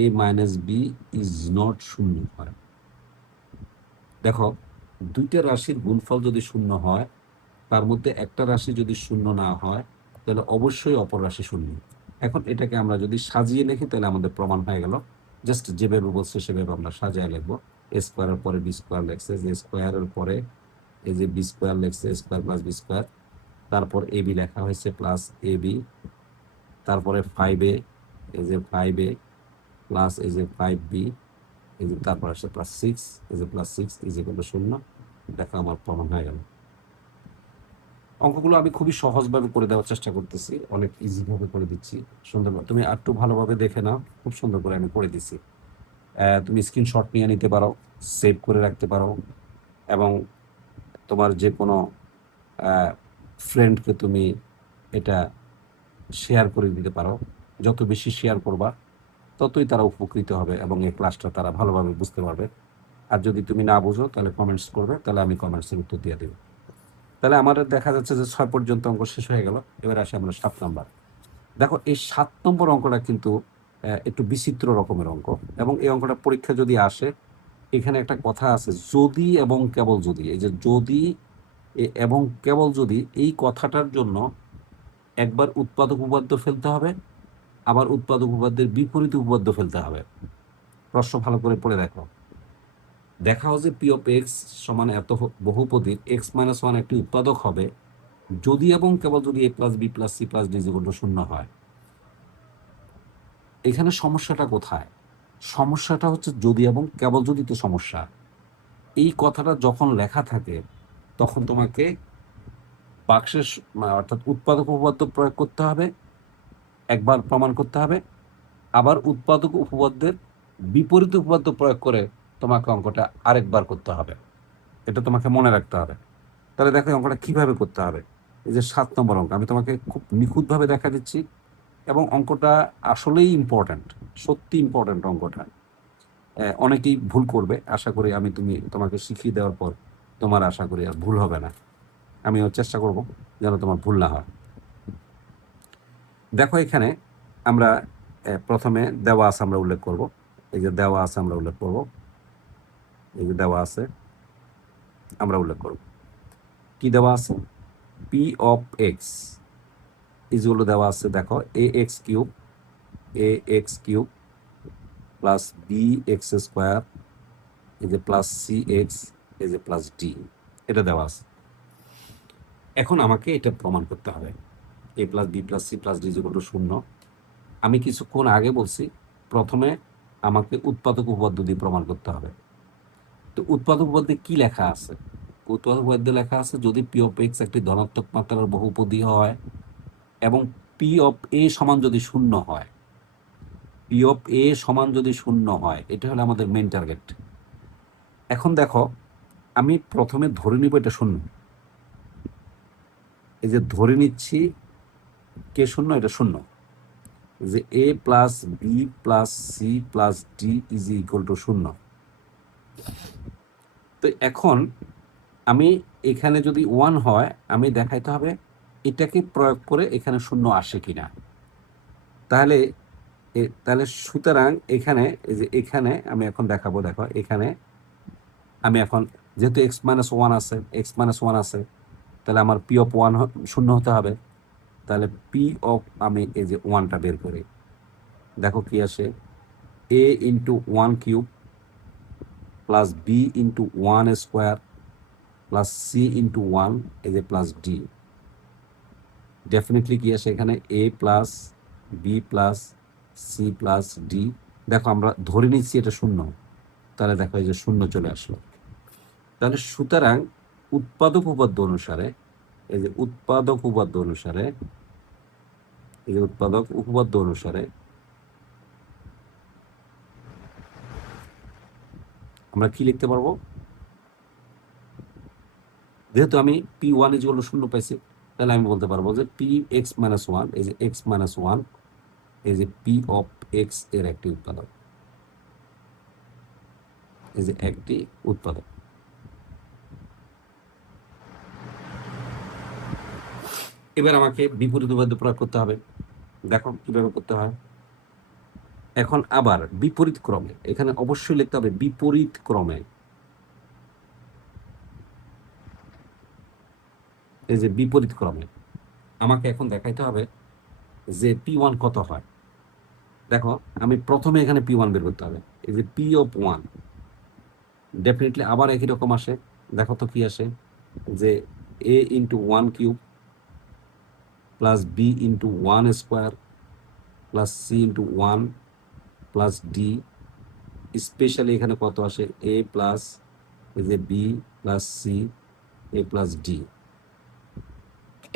এ মাইনাস বি ইজ নট শূন্য হয়। দেখো দুইটা রাশির গুণফল যদি শূন্য হয়, তার মধ্যে একটা রাশি যদি শূন্য না হয় তাহলে অবশ্যই অপর রাশি শূন্য। এখন এটাকে আমরা যদি সাজিয়ে লিখি তাহলে আমাদের প্রমাণ হয়ে গেল। জাস্ট যেভাবে বলছে সেভাবে আমরা সাজিয়ে লিখবো। এ স্কোয়ারের পরে বি স্কোয়ার লেখছে, যে স্কোয়ারের পরে এই যে বি স্কোয়ার লেখছে, স্কোয়ার প্লাস বি স্কোয়ার, তারপর এ বি লেখা হয়েছে প্লাস এ বি, তারপরে 5a এই যে 5a প্লাস এই যে 5b এই যে তারপর আসছে প্লাস 6 এই যে প্লাস 6 ইজ ইকুয়াল টু 0। দেখা আমার প্রমাণ হয়ে গেল। অঙ্কগুলো আমি খুবই সহজভাবে করে দেওয়ার চেষ্টা করতেছি, অনেক ইজিভাবে করে দিচ্ছি সুন্দরভাবে। তুমি আর একটু ভালোভাবে দেখে নাও, খুব সুন্দর করে আমি করে দিচ্ছি। তুমি স্ক্রিনশট নিয়ে নিতে পারো, সেভ করে রাখতে পারো, এবং তোমার যে কোনো ফ্রেন্ডকে তুমি এটা শেয়ার করে দিতে পারো। যত বেশি শেয়ার করবা ততই তারা উপকৃত হবে এবং এই ক্লাসটা তারা ভালোভাবে বুঝতে পারবে। আর যদি তুমি না বুঝো তাহলে কমেন্টস করবে, তাহলে আমি কমেন্টসের উত্তর দিয়ে দেবো। তাহলে আমাদের দেখা যাচ্ছে যে 6 পর্যন্ত অঙ্ক শেষ হয়ে গেল। এবার আসি আমরা 7 নম্বর। দেখো এই 7 নম্বর অঙ্কটা কিন্তু একটু বিচিত্র রকমের অঙ্ক, এবং এই অঙ্কটা পরীক্ষা যদি আসে, এখানে একটা কথা আছে যদি এবং কেবল যদি। এই যে যদি এবং কেবল যদি, এই কথাটার জন্য একবার উৎপাদক উপপাদ্য ফেলতে হবে, আবার উৎপাদক উপপাদ্যের বিপরীত উপপাদ্য ফেলতে হবে। প্রশ্ন ভালো করে পড়ে দেখো। দেখাও যে পি অফ এক্স সমান এত বহুপদীর এক্স মাইনাস ওয়ান একটি উৎপাদক হবে যদি এবং কেবল যদি a plus B plus c plus d equal to 0 হয়। এখানে সমস্যাটা কোথায়? সমস্যাটা হচ্ছে যদি এবং কেবল যদি তো সমস্যা। এই কথাটা যখন লেখা থাকে তখন তোমাকে বাক্সের অর্থাৎ উৎপাদক উপপাদ্য প্রয়োগ করতে হবে, একবার প্রমাণ করতে হবে, আবার উৎপাদক উপপাদ্যের বিপরীত উপপাদ্য প্রয়োগ করে তোমাকে অঙ্কটা আরেকবার করতে হবে। এটা তোমাকে মনে রাখতে হবে। তাহলে দেখো অঙ্কটা কিভাবে করতে হবে। এই যে 7 নম্বর অঙ্ক আমি তোমাকে খুব নিখুঁতভাবে দেখা দিচ্ছি, এবং অঙ্কটা আসলেই ইম্পর্ট্যান্ট, সত্যি ইম্পর্ট্যান্ট অঙ্কটা। অনেকেই ভুল করবে, আশা করি আমি তোমাকে শিখিয়ে দেওয়ার পর তোমার আশা করি আর ভুল হবে না। আমিও চেষ্টা করব যেন তোমার ভুল না হয়। দেখো এখানে আমরা প্রথমে দেওয়া আছে আমরা উল্লেখ করব। এই যে দেওয়া আছে আমরা উল্লেখ করব, এই যে দেওয়া আছে আমরা উল্লেখ করব। কি দেওয়া আছে? পি অফ এক্স ইজগুলো দেওয়া আছে। দেখো a x cube plus b x square, এই যে প্লাস সি এক্স, এই যে প্লাস ডি, এটা দেওয়া আছে। এখন আমাকে এটা প্রমাণ করতে হবে a plus B plus c plus d ইজগুলো 0। আমি কিছুক্ষণ আগে বলছি প্রথমে আমাকে উৎপাদক উপপাদ্য দিয়ে প্রমাণ করতে হবে। তো উৎপাদক উপপাদ্যে কি লেখা আছে? উৎপাদক উপপাদ্যে লেখা আছে যদি পি অফ এক্স একটি ধনাত্মক মাত্রার বহুপদী হয় এবং পি অফ এ সমান যদি 0 হয়, পি অফ এ সমান যদি 0 হয়, এটা হলো আমাদের মেইন টার্গেট। এখন দেখো আমি প্রথমে ধরে নিব এটা 0। এই যে ধরে নিচ্ছি কে 0, এটা 0, যে এ plus B plus c plus d is equal to 0। তো এখন আমি এখানে যদি 1 হয়, আমি দেখাইতে হবে এটাকে প্রয়োগ করে এখানে 0 আসে কিনা। তাহলে তাহলে সুতরাং এখানে এই যে এখানে আমি এখন দেখাবো। দেখো এখানে আমি এখন যেহেতু x-1 আছে, x-1 আছে, তাহলে আমার পি অফ 1 0 হতে হবে। তাহলে পি অফ আমি এই যে 1টা বের করি, দেখো কি আসে, a into 1 cube plus b into 1 square plus c into 1, এই যে প্লাস ডি। ডেফিনেটলি কি আসে এখানে, a plus B plus c plus d. দেখো আমরা ধরে নিচ্ছি এটা 0, তাহলে দেখো এই যে 0 চলে আসলো। তাহলে সুতরাং উৎপাদক উপপাদ্য অনুসারে, এই যে উৎপাদক উপপাদ্য অনুসারে, এই যে উৎপাদক উপপাদ্য অনুসারে আমরা কি লিখতে পারবো? যেহেতু আমি P one is equal to 0 পাইছি, তাহলে আমি বলতে পারবো যে পি এক্স মাইনাস 1, এই যে এক্স মাইনাস 1, এই যে পি অফ এক্স এর একটি উৎপাদক, এই যে একটি উৎপাদক। এবার আমাকে বিপরীত উপপাদ্য প্রয়োগ করতে হবে। দেখো কিভাবে করতে হয়। এখন আবার বিপরীত ক্রমে, এখানে অবশ্যই লিখতে হবে বিপরীত ক্রমে। এই যে বিপরীত ক্রমে আমাকে এখন দেখাইতে হবে যে পি ওয়ান কত হয়। দেখো আমি প্রথমে এখানে পি ওয়ান বের করতে হবে। এই যে পি অফ 1 ডেফিনেটলি আবার একই রকম আসে। দেখো তো কি আসে, যে a into 1 cube plus b into 1 square plus c into 1 plus d. Specially এখানে কত আসে, এ প্লাস এই যে b plus c a plus d.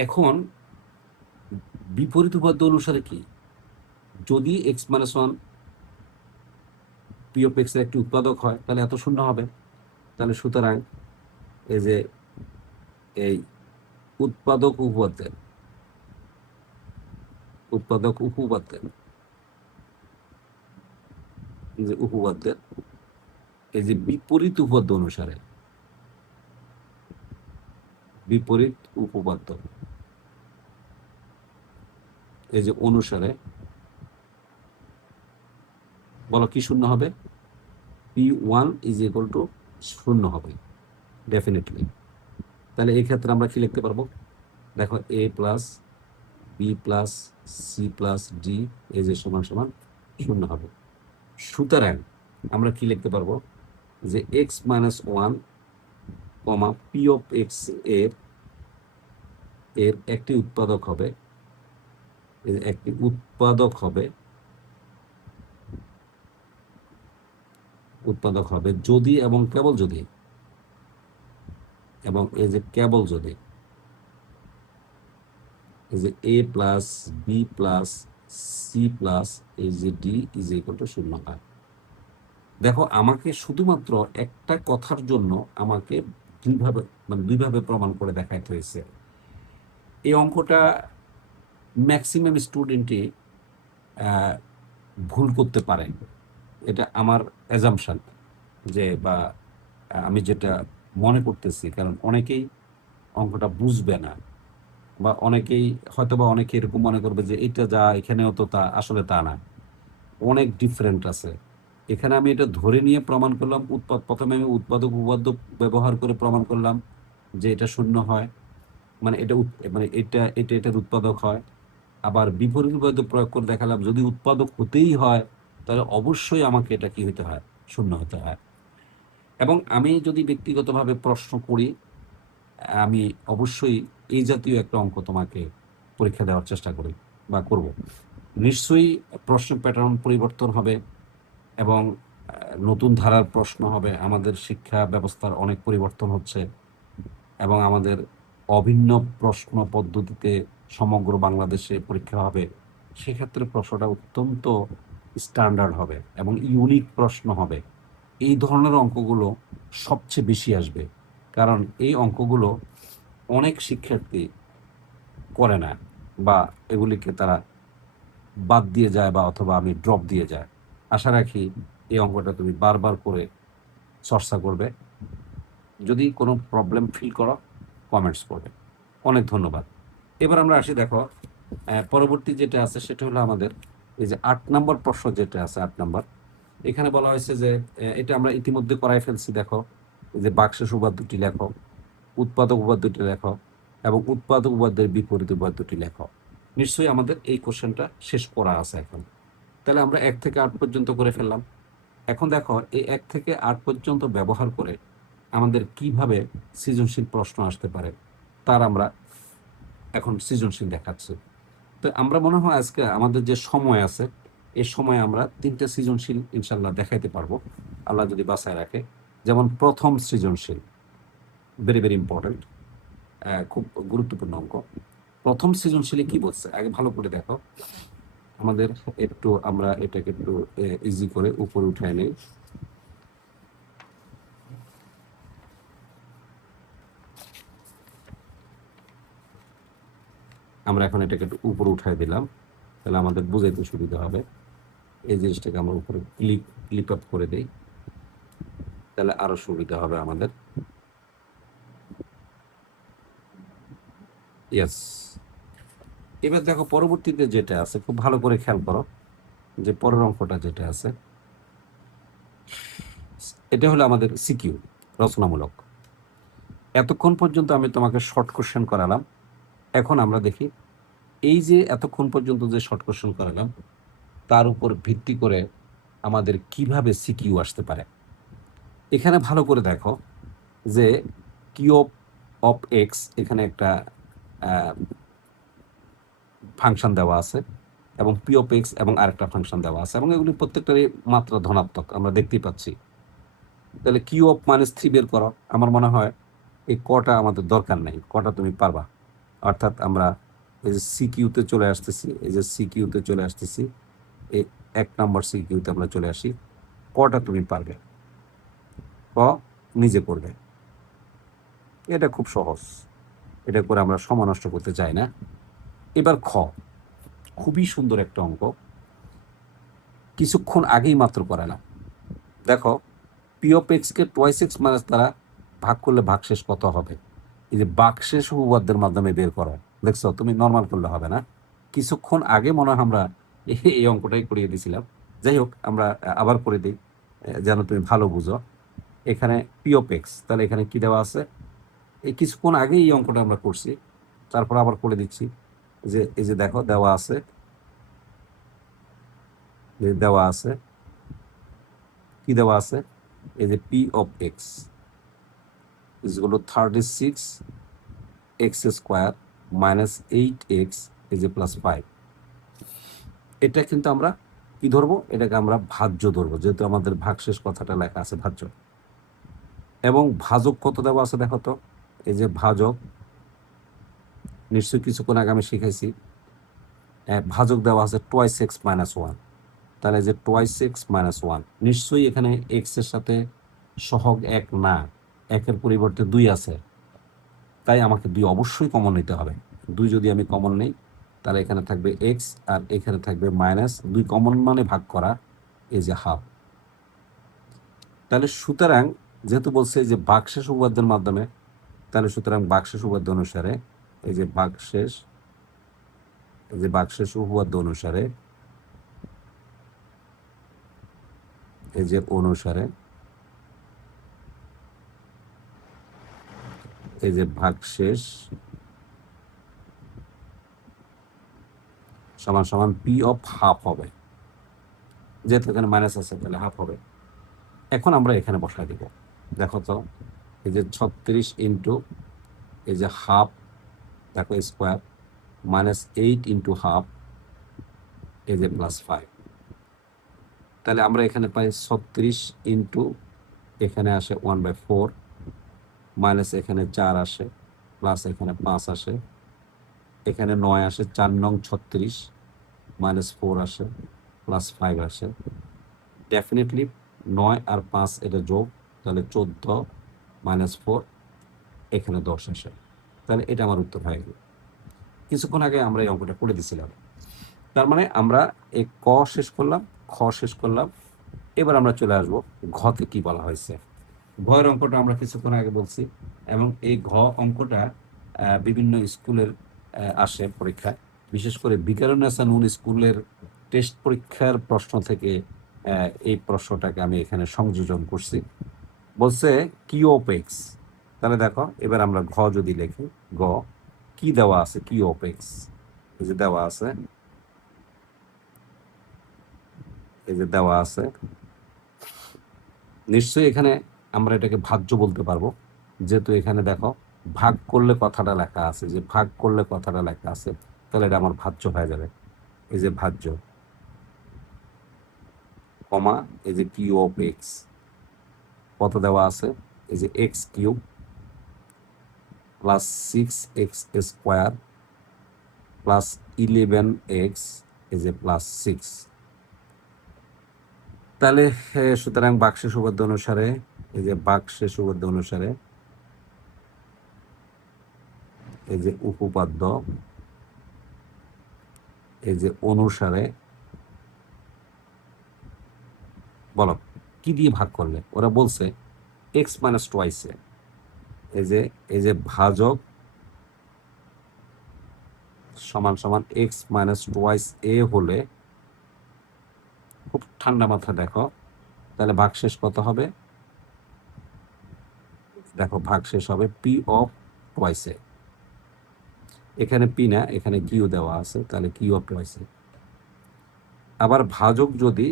এখন বিপরীত উপপাদ্য অনুসারে কি, যদি x minus 1 p of x এর একটি উৎপাদক হয়, তাহলে এত 0 হবে। তাহলে সুতরাং এই যে এই উৎপাদক উপপাদ্যের যে উপপাদ্যের এই যে বিপরীত উপপাদ্য অনুসারে, বিপরীত উপপাদ্য এই যে অনুসারে বলো কি 0 হবে, P one is equal to 0 হবে ডেফিনেটলি। তাহলে এই ক্ষেত্রে আমরা কি লিখতে পারবো, দেখো a plus B plus c plus d এই যে সমান সমান 0 হবে। সুতরাং আমরা কি লিখতে পারবো, যে x minus 1 comma P of x এর এর একটি উৎপাদক হবে, একটি উৎপাদক হবে যদি এবং কেবল যদি, এবং এই যে কেবল যদি এই যে এ plus B plus c plus এই যে ডি ইজ ইকুয়াল টু 0 হয়। দেখো আমাকে শুধুমাত্র একটা কথার জন্য আমাকে দুইভাবে প্রমাণ করে দেখাইতে হয়েছে। এই অঙ্কটা ম্যাক্সিমাম স্টুডেন্টই ভুল করতে পারে, এটা আমার অ্যাজাম্পশন, যে বা আমি যেটা মনে করতেছি, কারণ অনেকেই অঙ্কটা বুঝবে না, বা অনেকেই হয়তোবা অনেকে এরকম মনে করবে যে এটা যা এখানেও তো তা, আসলে তা না, অনেক ডিফারেন্ট আছে। এখানে আমি এটা ধরে নিয়ে প্রমাণ করলাম, প্রথমে আমি উৎপাদক উপপাদ্য ব্যবহার করে প্রমাণ করলাম যে এটা শূন্য হয়, মানে এটা মানে এটার উৎপাদক হয়। আবার বিপরীত উপপাদ্য প্রয়োগ করে দেখালাম যদি উৎপাদক হতেই হয় তাহলে অবশ্যই আমাকে এটা কি হতে হয়, শূন্য হতে হয়। এবং আমি যদি ব্যক্তিগতভাবে প্রশ্ন করি, আমি অবশ্যই এই জাতীয় একটা অঙ্ক তোমাকে পরীক্ষা দেওয়ার চেষ্টা করি বা করব। নিশ্চয়ই প্রশ্ন প্যাটার্ন পরিবর্তন হবে, এবং নতুন ধারার প্রশ্ন হবে। আমাদের শিক্ষা ব্যবস্থার অনেক পরিবর্তন হচ্ছে, এবং আমাদের অভিন্ন প্রশ্ন পদ্ধতিতে সমগ্র বাংলাদেশে পরীক্ষা হবে। সেক্ষেত্রে প্রশ্নটা অত্যন্ত স্ট্যান্ডার্ড হবে এবং ইউনিক প্রশ্ন হবে। এই ধরনের অঙ্কগুলো সবচেয়ে বেশি আসবে, কারণ এই অঙ্কগুলো অনেক শিক্ষার্থী করে না, বা এগুলিকে তারা বাদ দিয়ে যায়, বা অথবা আমি ড্রপ দিয়ে যায়। আশা রাখি এই অঙ্কটা তুমি বারবার করে চর্চা করবে। যদি কোনো প্রবলেম ফিল করো, কমেন্টস করবে। অনেক ধন্যবাদ। এবার আমরা আসি, দেখো পরবর্তী যেটা আছে সেটা হলো আমাদের এই যে 8 নম্বর প্রশ্ন যেটা আছে, 8 নম্বর। এখানে বলা হয়েছে যে এটা আমরা ইতিমধ্যে করাই ফেলছি। দেখো এই যে বাক্সেস উপপাদ্যটি লেখো, উৎপাদক উপপাদ্যটি লেখো, এবং উৎপাদক উপপাদ্যের বিপরীত উপপাদ্যটি লেখো। নিশ্চয়ই আমাদের এই কোশ্চেনটা শেষ করা আছে এখন। তাহলে আমরা 1 থেকে 8 পর্যন্ত করে ফেললাম। এখন দেখো এই 1 থেকে 8 পর্যন্ত ব্যবহার করে আমাদের কিভাবে সৃজনশীল প্রশ্ন আসতে পারে তার আমরা এখন সৃজনশীল দেখাচ্ছি। তো আমরা মনে হয় আজকে আমাদের যে সময় আছে, এই সময় আমরা 3টে সৃজনশীল ইনশাল্লাহ দেখাইতে পারবো, আল্লাহ যদি বাঁচায় রাখে। যেমন প্রথম সৃজনশীল, ভেরি ভেরি ইম্পর্টেন্ট, খুব গুরুত্বপূর্ণ অঙ্ক। প্রথম সৃজনশীলে কি বলছে আগে ভালো করে দেখো। আমাদের একটু আমরা এটাকে একটু ইজি করে উপরে উঠায় নেই। আমরা এখন এটাকে একটু উপরে উঠায় দিলাম, তাহলে আমাদের বুঝাইতে সুবিধা হবে। এই জিনিসটাকে আমরা উপরে ক্লিপ আপ করে দেই, তাহলে আরো সুবিধা হবে আমাদের। ইয়েস। এবার দেখো পরবর্তীতে যেটা আছে, খুব ভালো করে খেয়াল করো যে পরের অঙ্কটা যেটা আছে, এটা হলো আমাদের সিকিউ, রচনামূলক। এতক্ষণ পর্যন্ত আমি তোমাকে শর্ট কোশ্চেন করালাম। এখন আমরা দেখি এই যে এতক্ষণ পর্যন্ত যে শর্ট কোশ্চেন করালাম তার উপর ভিত্তি করে আমাদের কিভাবে সিকিউ আসতে পারে। এখানে ভালো করে দেখো যে কিউ অফ এক্স, এখানে একটা ফাংশন দেওয়া আছে, এবং পি অফ এক্স এবং আরেকটা ফাংশন দেওয়া আছে, এবং এগুলি প্রত্যেকটারই মাত্রা ধনাত্মক আমরা দেখতেই পাচ্ছি। তাহলে কিউ অফ -3 বের করো। আমার মনে হয় এই কটা আমাদের দরকার নেই, কটা তুমি পারবা। অর্থাৎ আমরা এই যে সিকিউতে চলে আসতেছি, এই যে সিকিউতে চলে আসতেছি, এই 1 নম্বর সিকিউতে আমরা চলে আসি। কটা তুমি পারবে, ক নিজে করবে। এটা খুব সহজ, এটা করে আমরা সময় নষ্ট করতে চাই না। এবার খ, খুবই সুন্দর একটা অঙ্ক, কিছুক্ষণ আগেই মাত্র করালাম। দেখো পি অফ এক্সকে টোয়াইস এক্স মাইনাস দ্বারা ভাগ করলে ভাগশেষ কত হবে। এই যে ভাগশেষ উপপাদ্যের মাধ্যমে বের করো। দেখছো, তুমি নর্মাল করলে হবে না। কিছুক্ষণ আগে মনে হয় আমরা এই অঙ্কটাই করিয়ে দিয়েছিলাম। যাই হোক, আমরা আবার করে দিই যেন তুমি ভালো বুঝো। এখানে পি অফ এক্স, তাহলে এখানে কি দেওয়া আছে, এই কিছুক্ষণ আগে এই অঙ্কটা আমরা করছি, তারপর আবার করে দিচ্ছি। যে এই যে দেখো দেওয়া আছে, দেওয়া আছে, কি দেওয়া আছে, এই যে পি অফ এক্স ইজ হলো 36 x square minus 8x is a plus 5। এটা কিন্তু আমরা কি ধরবো, এটাকে আমরা ভাজ্য ধরবো, যেহেতু আমাদের ভাগশেষ কথাটা লেখা আছে ভাজ্য। এবং ভাজক কত দেওয়া আছে দেখো তো, এই যে ভাজক, নিশ্চয়ই কিছুক্ষণ আগে আমি শিখাইছি, ভাজক দেওয়া আছে টোয়াইস এক্স মাইনাস 1। তাহলে যে টোয়াইস এক্স মাইনাস 1, নিশ্চয়ই এখানে এক্স এর সাথে সহগ 1 না, 1-এর পরিবর্তে 2 আছে, তাই আমাকে 2 অবশ্যই কমন নিতে হবে। 2 যদি আমি কমন নেই তাহলে এখানে থাকবে এক্স আর এখানে থাকবে মাইনাস 2, কমন মানে ভাগ করা, এই যে হাফ। তাহলে সুতরাং যেহেতু বলছে যে ভাগশেষ উপপাদ্যের মাধ্যমে, তাহলে সুতরাং ভাগশেষ উপপাদ্য অনুসারে এই যে ভাগশেষ উপপাদ্য অনুসারে এই যে ভাগশেষ সমান সমান পি অফ হাফ হবে, যেহেতু এখানে মাইনাস আছে তাহলে হাফ হবে। এখন আমরা এখানে বসাই দিব। দেখো তো এই যে 36 ইন্টু এই যে হাফ, দেখো স্কোয়ার, -8 ইন্টু হাফ এই যে +5। তাহলে আমরা এখানে পাই 36 ইন্টু এখানে আসে 1/4, মাইনাস এখানে 4 আসে, প্লাস এখানে 5 আসে, এখানে 9 আসে, 4 নং 36, -4 আসে, +5 আসে। ডেফিনেটলি 9 আর 5 এটা যোগ, তাহলে 14 -4, এখানে 10 আসে। তাহলে এটা আমার উত্তর হয়ে গেল। কিছুক্ষণ আগে আমরা এই অঙ্কটা করে দিছিলাম। তার মানে আমরা এই ক শেষ করলাম, খ শেষ করলাম। এবার আমরা চলে আসবো ঘতে কি বলা হয়েছে। ঘয়ের অঙ্কটা আমরা কিছুক্ষণ আগে বলছি, এবং এই ঘ অঙ্কটা বিভিন্ন স্কুলের আসে পরীক্ষায়, বিশেষ করে বিকারুন্নেসা নূন স্কুলের টেস্ট পরীক্ষার প্রশ্ন থেকে এই প্রশ্নটাকে আমি এখানে সংযোজন করছি। বলছে কিউ অফ এক্স। তাহলে দেখো এবার আমরা ঘ যদি লিখি, গ কি দেওয়া আছে, কিউ অফ এক্স এই যে দেওয়া আছে, নিশ্চয়ই এখানে আমরা এটাকে ভাজ্য বলতে পারবো, যেহেতু এখানে দেখো ভাগ করলে কথাটা লেখা আছে, যে ভাগ করলে কথাটা লেখা আছে, তাহলে এটা আমার ভাজ্য হয়ে যাবে। এই যে ভাজ্য, কমা এই যে কিউ অফ এক্স কত দেওয়া আছে, এই যে x cube plus 6x square plus 11x এই যে +6। তাহলে সুতরাং ভাগশেষ উপপাদ্য অনুসারে এই যে ভাগশেষ উপপাদ্য অনুসারে এই যে উপপাদ্য এই যে অনুসারে বলো কি দিয়ে ভাগ করলে, ওরা বলছে x - 2 এই যে ভাজক সমান সমান x - 2 হলে, খুব ঠান্ডা মাথা দেখো, তাহলে ভাগশেষ কত হবে, দেখো ভাগশেষ হবে পি অফ টুয়াইস। এখানে পি না, এখানে কিউ দেওয়া আছে, তাহলে কিউ অফ টুয়াইস। আবার ভাজক যদি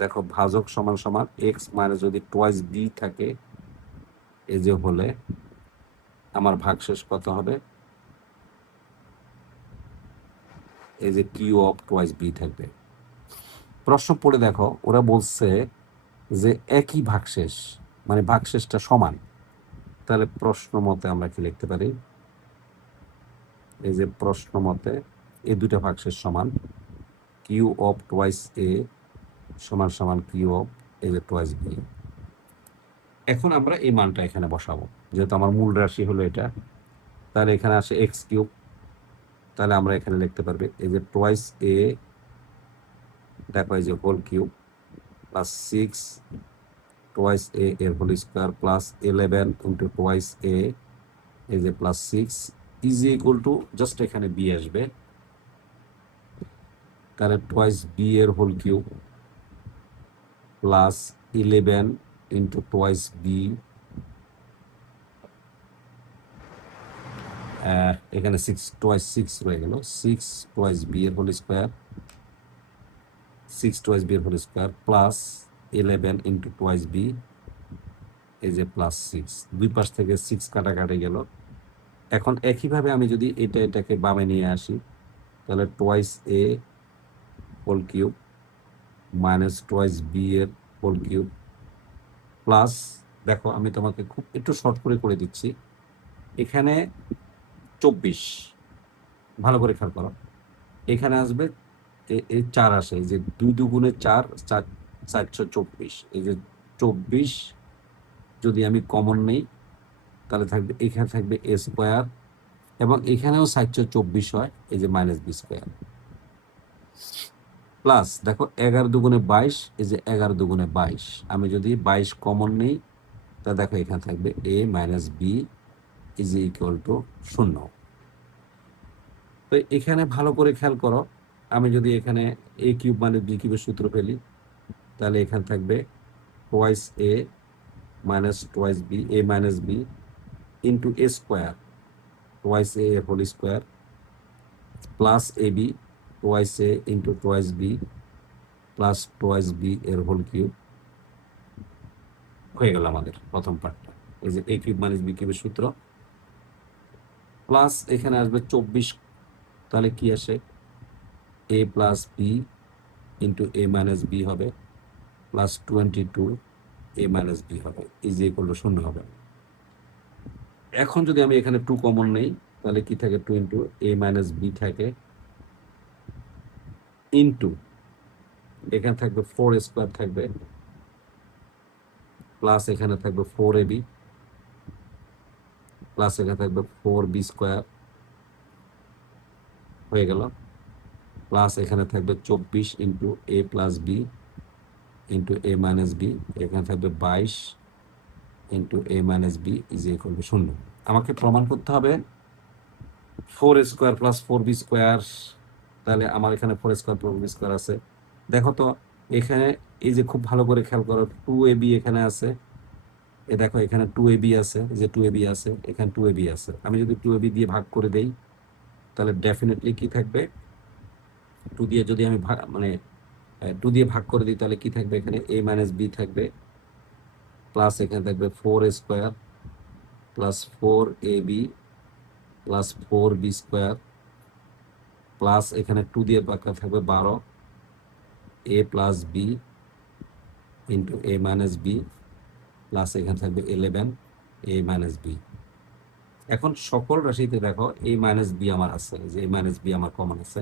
দেখো ভাজক সমান সমান এক্স মাইনাস যদি টুয়াইস বি থাকে, এই যে হলে আমার ভাগশেষ কত হবে, এই যে কিউ অফ টুয়াইস বি থাকবে। প্রশ্ন পড়ে দেখো ওরা বলছে যে একই ভাগশেষ, মানে ভাগশেষটা সমান। তাহলে প্রশ্ন মতে আমরা কি লিখতে পারি, এই যে প্রশ্ন মতে এই দুটা ভাগশেষ সমান, কিউ অফ টুয়াইস এ সমান সমান কিউ অফ এই যে টুয়াইস বি। এখন আমরা এই মানটা এখানে বসাবো, যেহেতু আমার মূল রাশি হলো এটা, তাহলে এখানে আসে এক্স কিউব, তাহলে আমরা এখানে লিখতে পারবে এই যে টুয়াইস এ, দেখো এই যে whole cube plus 6 twice a এর whole square plus 11 into twice a এই যে +6 ইজ ইকুয়াল টু, জাস্ট এখানে বি আসবে, তাহলে টুয়াইস বি এর whole cube plus 11 into twice b, এখানে 6 টুয়াইস 6 রয়ে গেল, 6 টুয়াইস বি এর হোল স্কোয়ার, 6 টুয়াইস বি এর whole square plus 11 into twice b এই যে +6, দুই পাশ থেকে 6 কাটাকাটি গেল। এখন একইভাবে আমি যদি এটাকে বামে নিয়ে আসি, তাহলে twice a whole cube minus twice b এর হোল কিউব প্লাস, দেখো আমি তোমাকে খুব একটু শর্ট করে দিচ্ছি, এখানে 24, ভালো করে খেয়াল করো, এখানে আসবে এই 4 আসে, এই যে 2 দুগুণে 4, 424, এই যে 24 যদি আমি কমন নেই, তাহলে থাকবে এখানে থাকবে এ স্কোয়ার, এবং এখানেও 424 হয়, এই যে -বি স্কোয়ার প্লাস, দেখো 11 দুগুণে 22, এই যে 11 দুগুণে 22, আমি যদি 22 কমন নেই, তা দেখো এখানে থাকবে a minus b is equal to 0। তো এখানে ভালো করে খেয়াল করো, আমি যদি এখানে a কিউব মানে b কিউবের সূত্র ফেলি, তাহলে এখানে থাকবে twice a minus twice b, a minus b into a square, twice a এর whole square, plus ab twice a into twice b plus twice b এর হোল কিউব। হয়ে গেল আমাদের প্রথম পার্টটা। এই যে a কিউব মাইনাস b কিউবের সূত্র, প্লাস এখানে আসবে 24, তাহলে কি আসে a plus b into a minus b হবে, প্লাস 22 a মাইনাস b হবে, ইজ ইকুয়াল টু 0 হবে। এখন যদি আমি এখানে 2 কমন নেই, তাহলে কি থাকে 2 ইন্টু a মাইনাস b থাকে, ইন্টু এখানে থাকবে 4 স্কোয়ার থাকবে, প্লাস এখানে থাকবে 4ab, প্লাস এখানে থাকবে 4b স্কোয়ার, হয়ে গেল, প্লাস এখানে থাকবে 24 into a plus b into a minus b, এখানে থাকবে 22 into a minus b is equal to 0। আমাকে প্রমাণ করতে হবে 4 স্কোয়ার প্লাস 4b স্কোয়ার, তাহলে আমার এখানে 4 স্কোয়ার 4b স্কোয়ার আছে। দেখো তো এখানে এই যে খুব ভালো করে খেয়াল করো, 2ab এখানে আছে, এ দেখো এখানে 2ab আছে, এই যে 2ab আছে, এখানে 2ab আছে। আমি যদি 2ab দিয়ে ভাগ করে দেই, তাহলে ডেফিনেটলি কি থাকবে, 2 দিয়ে যদি আমি মানে 2 দিয়ে ভাগ করে দিই, তাহলে কি থাকবে এখানে a মাইনাস b থাকবে, প্লাস এখানে থাকবে 4 square plus 4ab plus 4b square, plus এখানে 2 দিয়ে ভাগ থাকবে 12 a plus b into a minus b, plus এখানে থাকবে 11 a মাইনাস b। এখন সকল রাশিতে দেখো a মাইনাস b আমার আছে, যে a মাইনাস b আমার কমন আছে,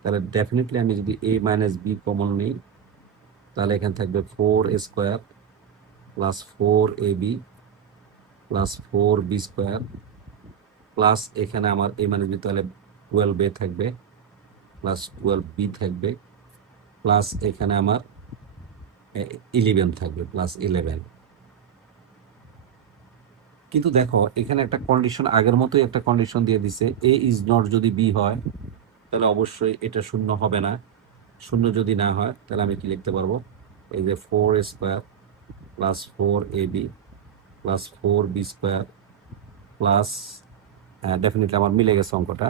তাহলে ডেফিনেটলি আমি যদি a মাইনাস b কমন নিই, তাহলে এখানে থাকবে 4 square plus 4ab plus 4b square, plus এখানে আমার a মাইনাস b, তাহলে 12a থাকবে, প্লাস 12b থাকবে, প্লাস এখানে আমার 11 থাকবে, প্লাস 11। কিন্তু দেখো এখানে একটা কন্ডিশন, আগের মতোই একটা কন্ডিশন দিয়ে দিছে, a ইজ নট যদি b হয়, তাহলে অবশ্যই এটা 0 হবে না। 0 যদি না হয়, তাহলে আমি কি লিখতে পারবো, এই যে 4 square plus 4ab plus 4b square, plus definitely আমার মিলে গেছে অঙ্কটা,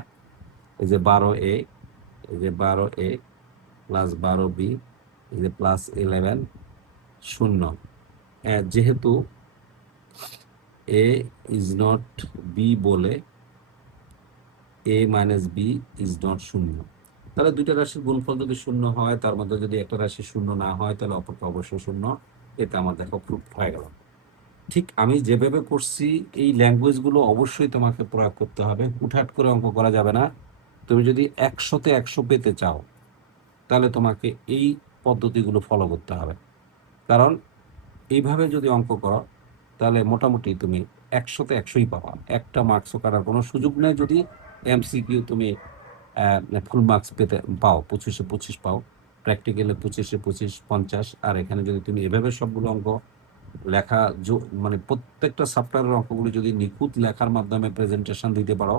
এই যে 12a, এই যে 12a প্লাস 12b, এই যে প্লাস 11, 0। যেহেতু a ইজ নট b বলে a minus b is not 0, তাহলে দুইটা রাশির গুণফল যদি 0 হয়, তার মধ্যে যদি একটা রাশি 0 না হয়, তাহলে অপরটা অবশ্যই 0। এটা আমার দেখো প্রুফ হয়ে গেল। ঠিক আমি যেভাবে করছি, এই ল্যাঙ্গুয়েজগুলো অবশ্যই তোমাকে প্রয়োগ করতে হবে, হুটহাট করে অঙ্ক করা যাবে না। তুমি যদি 100-তে 100 পেতে চাও, তাহলে তোমাকে এই পদ্ধতিগুলো ফলো করতে হবে। কারণ এইভাবে যদি অঙ্ক করো, তাহলে মোটামুটি তুমি 100-তে 100ই পাবা, একটা মার্কসও কাটার কোনো সুযোগ নেই। যদি এমসিকিউ তুমি ফুল মার্কস পেতে পাও, 25-এ 25 পাও, প্র্যাকটিক্যালে 25-এ 25, 50, আর এখানে যদি তুমি এভাবে সবগুলো অঙ্ক লেখা, মানে প্রত্যেকটা সফটওয়্যারের অঙ্কগুলি যদি নিখুঁত লেখার মাধ্যমে প্রেজেন্টেশন দিতে পারো,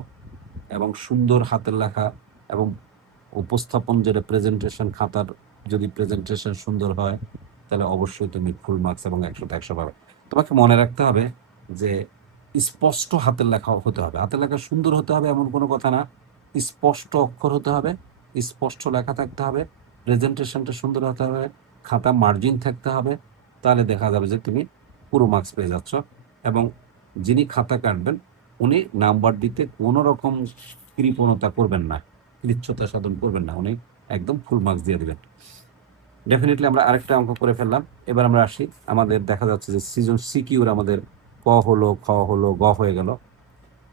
এবং সুন্দর হাতের লেখা এবং উপস্থাপন, যেটা প্রেজেন্টেশন খাতার যদি প্রেজেন্টেশন সুন্দর হয়, তাহলে অবশ্যই তুমি ফুল মার্কস এবং 100-তে 100 পাবে। তোমাকে মনে রাখতে হবে যে স্পষ্ট হাতের লেখা হতে হবে, হাতের লেখা সুন্দর হতে হবে এমন কোনো কথা না, স্পষ্ট অক্ষর হতে হবে, স্পষ্ট লেখা থাকতে হবে, প্রেজেন্টেশনটা সুন্দর হতে হবে, খাতা মার্জিন থাকতে হবে, তাহলে দেখা যাবে যে তুমি পুরো মার্কস পেয়ে যাচ্ছ। এবং যিনি খাতা কাটবেন, উনি নাম্বার দিতে কোনো রকম কৃপণতা করবেন না, কৃচ্ছতা সাধন করবেন না, উনি একদম ফুল মার্কস দিয়ে দিবেন। ডেফিনেটলি আমরা আরেকটা অঙ্ক করে ফেললাম। এবার আমরা আসি, আমাদের দেখা যাচ্ছে যে সিজন সিকিউর আমাদের ক হলো, খ হলো, গ হয়ে গেল।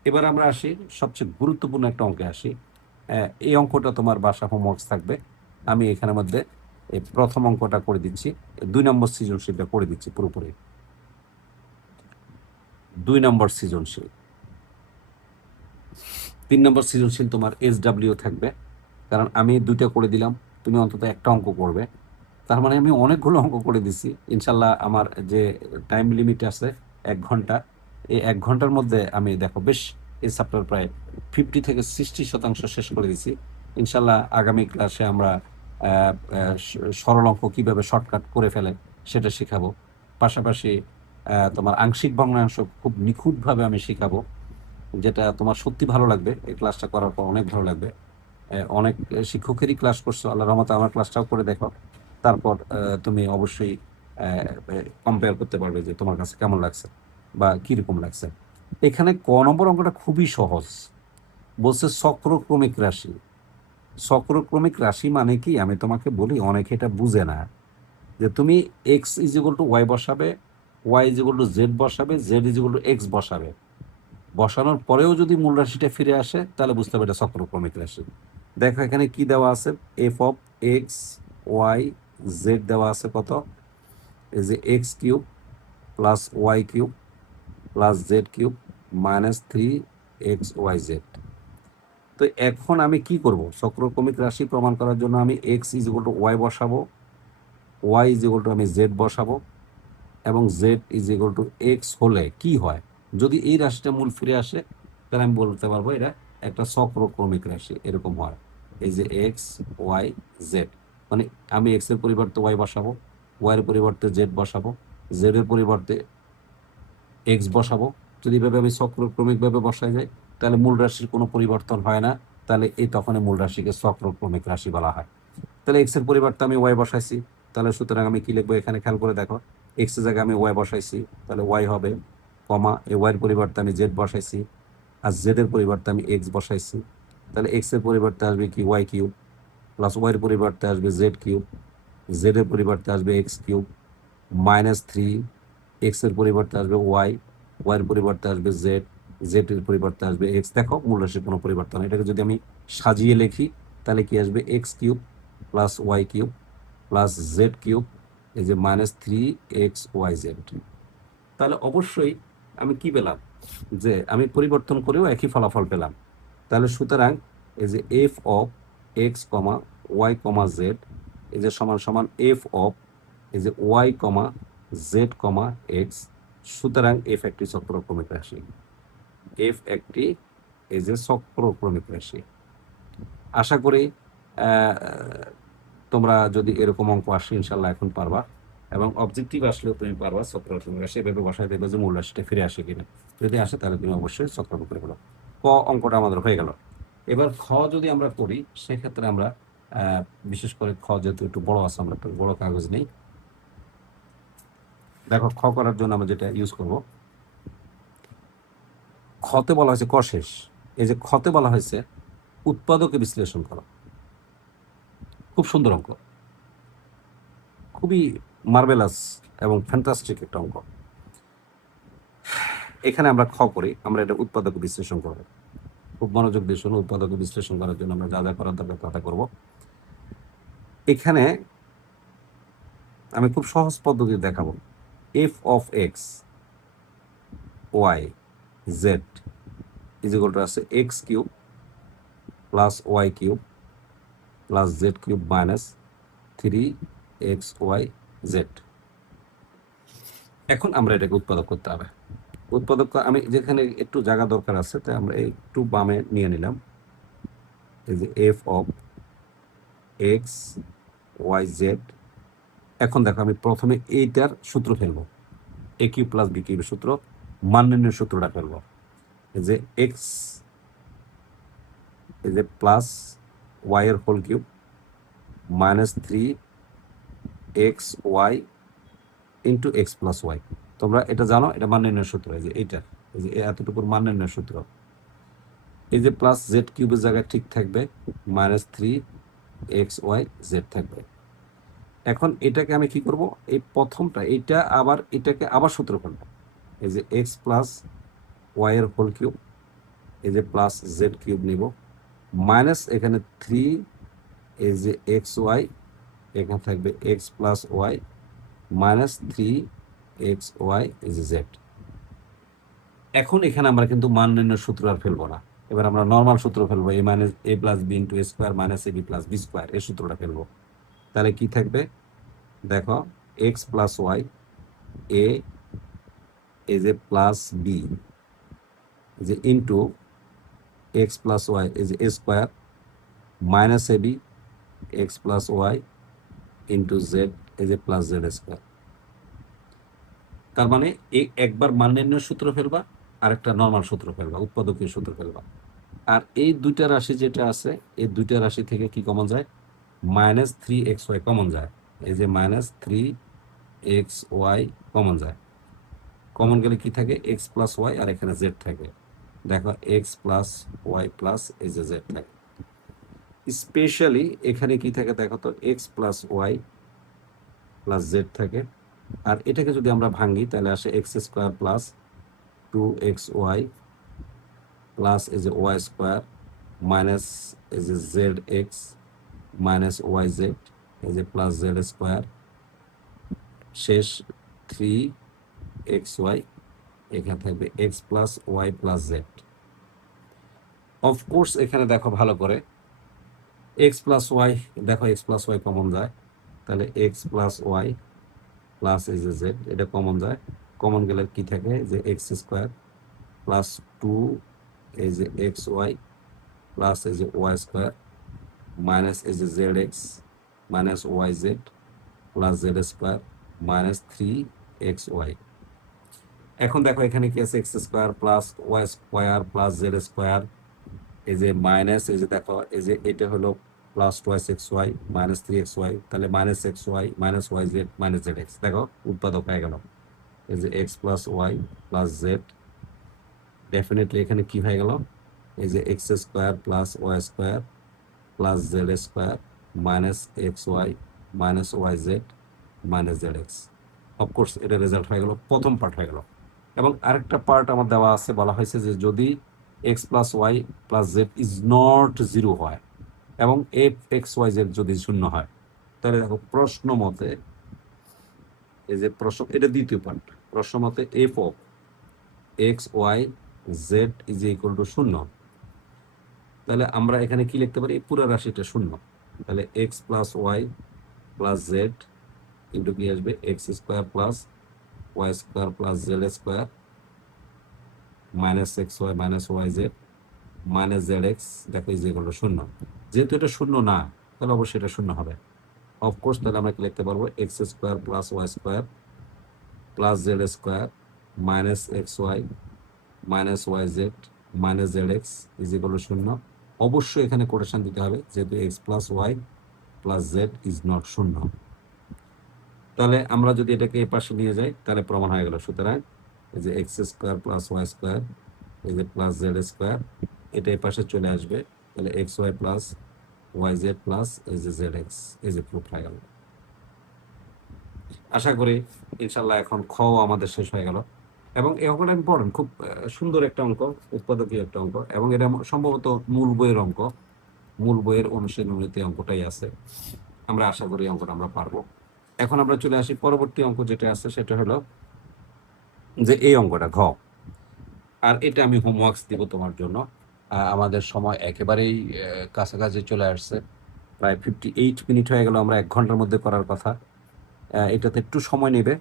এবার আমরা আসি সবচেয়ে গুরুত্বপূর্ণ একটা অঙ্কে আসি। এই অঙ্কটা তোমার বাসা হোমওয়ার্কস থাকবে। আমি এখানের মধ্যে এই প্রথম অঙ্কটা করে দিচ্ছি, 2 নম্বর সৃজনশীলটা করে দিচ্ছি পুরোপুরি। 2 নম্বর সৃজনশীল, 3 নম্বর সৃজনশীল তোমার SW থাকবে, কারণ আমি 2টা করে দিলাম, তুমি অন্তত একটা অঙ্ক করবে, তার মানে আমি অনেকগুলো অঙ্ক করে দিছি। ইনশাল্লাহ আমার যে টাইম লিমিট আছে, 1 ঘন্টা। এই 1 ঘন্টার মধ্যে আমি দেখো বেশ এই চ্যাপ্টার প্রায় 50 থেকে 60% শেষ করে দিছি। ইনশাল্লাহ আগামী ক্লাসে আমরা সরল অঙ্ক কীভাবে শর্টকাট করে ফেলে সেটা শেখাবো। পাশাপাশি তোমার আংশিক ভগ্নাংশ খুব নিখুঁতভাবে আমি শেখাবো, যেটা তোমার সত্যি ভালো লাগবে। এই ক্লাসটা করার পর অনেক ভালো লাগবে। অনেক শিক্ষকেরই ক্লাস করছো, আল্লাহর রহমতে আমার ক্লাসটাও করে দেখো, তারপর তুমি অবশ্যই কম্পেয়ার করতে পারবে যে তোমার কাছে কেমন লাগছে বা কীরকম লাগছে। এখানে ক নম্বর অঙ্কটা খুবই সহজ, বলছে চক্রক্রমিক রাশি। চক্রক্রমিক রাশি মানে কি আমি তোমাকে বলি, অনেকে এটা বুঝে না, যে তুমি x is equal to y বসাবে, y is equal to z বসাবে, z is equal to x বসাবে, বসানোর পরেও যদি মূল রাশিটা ফিরে আসে তাহলে বুঝতে হবে এটা চক্রক্রমিক রাশি। দেখো এখানে কি দেওয়া আছে, f of x Y z দেওয়া আছে কত, এই যে x cube plus Y cube plus Z cube minus 3 XY Z। তো এখন আমি কি করব, চক্রক্রমিক রাশি প্রমাণ করার জন্য আমি x is equal to y বসাবো, ওয়াই ইজ ইকুয়াল টু আমি জেড বসাবো, এবং z is equal to x হলে কি হয়, যদি এই রাশিটা মূল ফিরে আসে তাহলে আমি বলতে পারবো এটা একটা চক্রক্রমিক রাশি। এরকম হয়, এই যে এক্স ওয়াই জেড, মানে আমি এক্স এর পরিবর্তে ওয়াই বসাবো, ওয়াই এর পরিবর্তে জেড বসাবো, জেড এর পরিবর্তে এক্স বসাবো। যদি এভাবে আমি চক্রক্রমিকভাবে বসাই যাই তাহলে মূল রাশির কোনো পরিবর্তন হয় না, তাহলে এই তখন মূল রাশিকে চক্রক্রমিক রাশি বলা হয়। তাহলে এক্স এর পরিবর্তে আমি ওয়াই বসাইছি, তাহলে সুতরাং আমি কি লিখবো, এখানে খেয়াল করে দেখো, এক্স এর জায়গায় আমি ওয়াই বসাইছি, তাহলে ওয়াই হবে কমা, এই ওয়াই এর পরিবর্তে আমি জেড বসাইছি, আর জেড এর পরিবর্তে আমি এক্স বসাইছি, তাহলে এক্স এর পরিবর্তে আসবে কি ওয়াই কিউব, প্লাস ওয়াই এর পরিবর্তে আসবে জেড কিউব, জেড এর পরিবর্তে আসবে এক্স কিউব, মাইনাস 3 এক্স এর পরিবর্তে আসবে ওয়াই, ওয়াই এর পরিবর্তে আসবে জেড, জেড এর পরিবর্তে আসবে এক্স। দেখো মূল রাশির কোনো পরিবর্তন, এটাকে যদি আমি সাজিয়ে লিখি তাহলে কি আসবে, x cube plus Y cube plus Z cube, এই যে মাইনাস 3 XY Z। তাহলে অবশ্যই আমি কি পেলাম, যে আমি পরিবর্তন করেও একই ফলাফল পেলাম। তাহলে সুতরাং এই যে f of x comma y comma z, এই যে সমান সমান এফ অফ এই যে y comma z comma x. সুতরাং এফ একটি চক্রক্রমিক রাশি, এফ একটি এই যে চক্রক্রমিক রাশি। আশা করি তোমরা যদি এরকম অঙ্ক আসে ইনশাল্লাহ এখন পারবা, এবং অবজেক্টিভ আসলেও তুমি পারবা চক্রক্রমিক রাশি এভাবে বসায় দেখবে যে মূল রাশিটা ফিরে আসে কিনা। যদি আসে তাহলে তুমি অবশ্যই চক্রক্রমিক করে ফেলো। ক অঙ্কটা আমাদের হয়ে গেল। এবার খ যদি আমরা করি সেক্ষেত্রে আমরা বিশেষ করে খ যেহেতু একটু বড় আছে, আমরা একটু বড় কাগজ নেই। দেখো খ করার জন্য আমরা যেটা ইউজ করব, খতে বলা হয়েছে ক শেষ, এই যে খতে বলা হয়েছে উৎপাদকে বিশ্লেষণ করো। খুব সুন্দর অঙ্ক, খুবই মার্ভেলাস এবং ফ্যান্টাস্টিক একটা অঙ্ক। এখানে আমরা খ করি, আমরা এটা উৎপাদক বিশ্লেষণ করব। খুব মনোযোগ দিয়ে শুনো, উৎপাদক বিশ্লেষণ করার জন্য আমরা যা যা করার দরকার তা করব। এখানে আমি খুব সহজ পদ্ধতি দেখাবো, F of x Y Z is equal to আছে X cube plus Y cube plus Z cube minus 3 XY Z। এখন আমরা এটাকে উৎপাদক করতে হবে। উৎপাদক আমি যেখানে একটু জায়গা দরকার আছে তাই আমরা একটু বামে নিয়ে নিলাম, এই যে f of x Y z. এখন দেখো আমি প্রথমে এইটার সূত্র ফেলবো, এ কিউ প্লাস বি কিউবের সূত্র, মান নির্ণয়ের সূত্রটা ফেলবো। এই যে এক্স এই যে প্লাস ওয়াই এর whole cube minus 3 XY into x plus y. তোমরা এটা জানো, এটা মান নির্ণয়ের সূত্র, এই যে এইটা, এই যে এতটুকুর মান নির্ণয়ের সূত্র। এই যে প্লাস জেড কিউবের জায়গায় ঠিক থাকবে মাইনাস 3 XY Z থাকবে। এখন এটাকে আমি কি করব, এই প্রথমটা এইটা আবার এটাকে আবার সূত্র করবো, এই যে এক্স প্লাস ওয়াই এর হোল কিউব, এই যে প্লাস জেড কিউব নিব মাইনাস এখানে 3 এই যে XY, এখানে থাকবে x plus Y minus 3 XY এই যে জেড। এখন এখানে আমরা কিন্তু মান নির্ণয়ের সূত্র আর ফেলবো না, এবার আমরা নর্মাল সূত্র ফেলবো, এ minus A plus b into a square minus A b plus b square, এই সূত্রটা ফেলবো। তাহলে কি থাকবে দেখো, এক্স প্লাস ওয়াই এ এই যে প্লাস বি এই যে ইন্টু এক্স প্লাস ওয়াই এই যে এ square minus A B X plus Y into Z এই যে প্লাস জেড স্কোয়ার। তার মানে একবার মান নির্ণয়ের সূত্র ফেলবা, আর একটা নর্মাল সূত্র ফেলবা, উৎপাদকীয় সূত্র ফেলবা। আর এই দুইটা রাশি যেটা আছে, এই দুইটা রাশি থেকে কি কমন যায়? Minus three x y common যায়। এই যে minus three x y common যায়। কমন গেলে কি থাকে? এক্স প্লাস ওয়াই, আর এখানে জেড থাকে। দেখো এক্স প্লাস ওয়াই প্লাস এই যে জেড থাকে। স্পেশালি এখানে কি থাকে দেখো তো, x plus Y plus z থাকে। আর এটাকে যদি আমরা ভাঙি তাহলে আসে x square plus two x y plus এই যে ওয়াই স্কোয়ার মাইনাস এই যে z x minus Y z এই যে প্লাস জেড স্কোয়ার শেষ থ্রি এক্স ওয়াই, এখানে থাকবে x plus Y plus z. Of course এখানে দেখো ভালো করে এক্স প্লাস ওয়াই, দেখো এক্স প্লাস ওয়াই কমন যায়, তাহলে এক্স প্লাস ওয়াই প্লাস এই যে জেড এটা কমন যায়। কমন গেলে কি থাকে? যে এক্স স্কোয়ার প্লাস টু এই যে এক্স ওয়াই প্লাস এই যে ওয়াই স্কোয়ার মাইনাস এই যে z x minus Y z plus Z square minus three x y. এখন দেখো এখানে কি আছে? X square plus Y square plus Z square এই যে মাইনাস এই যে দেখো এই যে এটা হলো plus twice X Y minus three x Y, তাহলে minus x Y minus Y Z minus Z x. দেখো উৎপাদক হয়ে গেল এই যে x plus Y plus Z. Definitely এখানে কি হয়ে গেল? এই যে x square plus Y square plus Z square minus x Y minus Y Z minus Z X. Of course এটা রেজাল্ট হয়ে গেল, প্রথম পার্ট হয়ে গেল। এবং আরেকটা পার্ট আমার দেওয়া আছে, বলা হয়েছে যে যদি x plus Y plus z is not zero হয় এবং এফ এক্স ওয়াই জেড যদি শূন্য হয়, তাহলে দেখো প্রশ্ন মতে এই যে প্রশ্ন, এটা দ্বিতীয় পার্ট, প্রশ্ন মতে f of x Y Z is equal to শূন্য। তাহলে আমরা এখানে কি লিখতে পারি? পুরো রাশিটা শূন্য। তাহলে x plus Y plus z into কি আসবে? X square plus Y square plus Z square minus x Y minus Y Z minus Z x, দেখো ইজ ইকুয়াল টু শূন্য। যেহেতু এটা শূন্য না, তাহলে অবশ্যই এটা শূন্য হবে। অফকোর্স তাহলে আমরা কি লিখতে পারবো? X square plus Y square plus Z square minus x Y minus Y Z minus Z x is equal to শূন্য। অবশ্যই এখানে কোটেশন দিতে হবে, যেহেতু x plus Y plus z is not শূন্য। তাহলে আমরা যদি এটাকে এ পাশে নিয়ে যাই তাহলে প্রমাণ হয়ে গেল। সুতরাং এই যে x square plus Y square এই যে প্লাস জেড স্কোয়ার এটা এ পাশে চলে আসবে, তাহলে x y plus y z plus এই যে জেড এক্স এই যে প্রুফ হয়ে গেল। আশা করি ইনশাল্লাহ এখন খ আমাদের শেষ হয়ে গেল। এবং এই অঙ্কটা ইম্পর্টেন্ট, খুব সুন্দর একটা অঙ্ক, উৎপাদকীয় একটা অঙ্ক, এবং এটা সম্ভবত মূল বইয়ের অঙ্ক, মূল বইয়ের অনুশীলনীতে অঙ্কটাই আছে। আমরা আশা করি অঙ্কটা আমরা পারবো। এখন আমরা চলে আসি পরবর্তী অঙ্ক যেটা আছে, সেটা হলো যে এই অঙ্কটা ঘ। আর এটা আমি হোমওয়ার্কস দিব তোমার জন্য। আমাদের সময় একেবারেই কাছাকাছি চলে আসছে, প্রায় 58 মিনিট হয়ে গেল। আমরা 1 ঘন্টার মধ্যে করার কথা, এটাতে একটু সময় নেবে।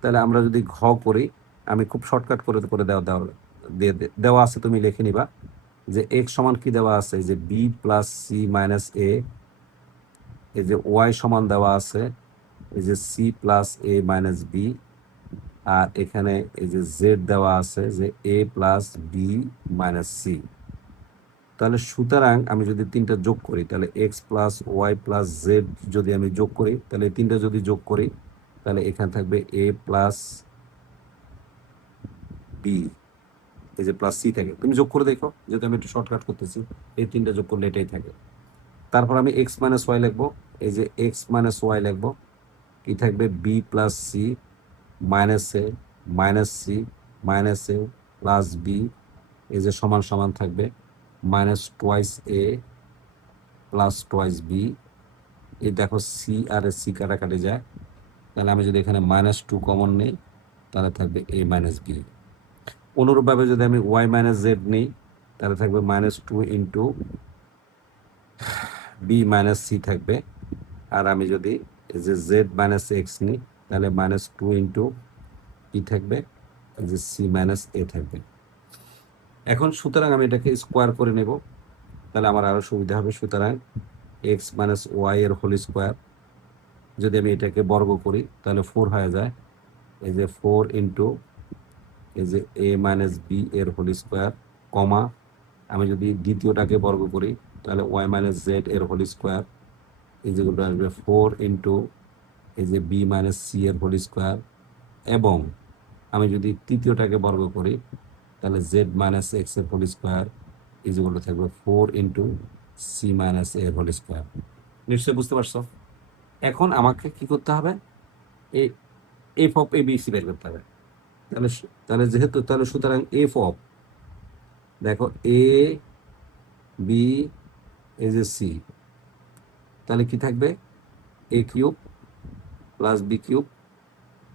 তাহলে আমরা যদি ঘ করি, আমি খুব শর্টকাট করে করে দেওয়া আছে, তুমি লিখে নিবা যে এক্স সমান কি দেওয়া আছে? যে b plus c minus a, এই যে ওয়াই সমান দেওয়া আছে এই যে c plus a minus b, আর এখানে এই যে জেড দেওয়া আছে যে এ প্লাস বি মাইনাস সি। তাহলে সুতরাং আমি যদি তিনটা যোগ করি, তাহলে x plus Y plus z যদি আমি যোগ করি, তাহলে এই তিনটা যদি যোগ করি, তাহলে এখানে থাকবে এ প্লাস বি এই যে প্লাস সি থাকে। তুমি যোগ করে দেখো, যেহেতু আমি একটু শর্টকাট করতেছি, এই তিনটা যোগ করলে এটাই থাকে। তারপর আমি এক্স মাইনাস ওয়াই লিখবো, এই যে এক্স মাইনাস ওয়াই লিখবো, কি থাকবে? বি প্লাস সি মাইনাস এ মাইনাস সি মাইনাস এ প্লাস বি এই যে সমান সমান থাকবে মাইনাস টোয়াইস এ প্লাস টোয়াইস বি। এই দেখো সি আর সি কাটাকাটি যায়, তাহলে আমি যদি এখানে -2 কমন নিই, তাহলে থাকবে এ মাইনাস বি। অনুরূপভাবে যদি আমি ওয়াই মাইনাস জেড নিই, তাহলে থাকবে -2 ইন্টু বি মাইনাস সি থাকবে। আর আমি যদি এই যে জেড মাইনাস এক্স নিই, তাহলে -2 ইন্টু কি থাকবে? যে সি মাইনাস এ থাকবে। এখন সুতরাং আমি এটাকে স্কোয়ার করে নেব, তাহলে আমার আরো সুবিধা হবে। সুতরাং এক্স মাইনাস ওয়াই এর হোল স্কোয়ার, যদি আমি এটাকে বর্গ করি তাহলে 4 হয়ে যায়। এই যে 4 ইন্টু এই যে এ মাইনাস বি এর হোল স্কোয়ার, কমা আমি যদি দ্বিতীয়টাকে বর্গ করি তাহলে ওয়াই মাইনাস জেড এর হোল স্কোয়ার, এই যেগুলো আসবে 4 ইন্টু এই যে বি মাইনাস সি এর হোল স্কোয়ার, এবং আমি যদি তৃতীয়টাকে বর্গ করি তাহলে জেড মাইনাস এক্স এর হোল স্কোয়ার, এই যেগুলো থাকবে 4 ইন্টু সি মাইনাস এর হোল স্কোয়ার। নিশ্চয়ই বুঝতে পারছো? এখন আমাকে কি করতে হবে, এই F of a b C বের করতে হবে। তাহলে তাহলে যেহেতু তাহলে সুতরাং এফ অফ, দেখো এ বি এই যে সি, তাহলে কি থাকবে, A cube plus B cube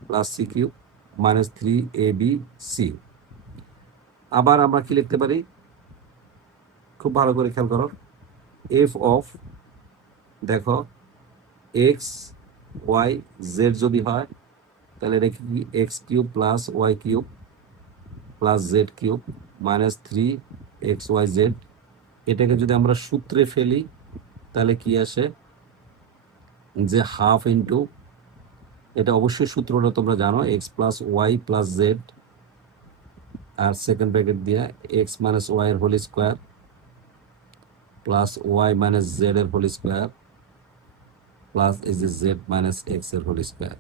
plus C cube minus 3ab আবার আমরা কি লিখতে পারি, খুব ভালো করে খেয়াল করো, এফ অফ, দেখো এক্স ওয়াই জেড যদি হয় তাহলে রেখে কি x cube plus Y cube plus Z cube minus 3xyz। এটাকে যদি আমরা সূত্রে ফেলি তাহলে কি আসে, যে হাফ ইন্টু, এটা অবশ্যই সূত্রটা তোমরা জানো, X plus Y plus Z, আর সেকেন্ড ব্র্যাকেট দিয়ে এক্স মাইনাস ওয়াই এর whole square plus Y minus Z এর হোল স্কোয়ার প্লাস এই যে জেড মাইনাস এক্স এর হোল স্কোয়ার।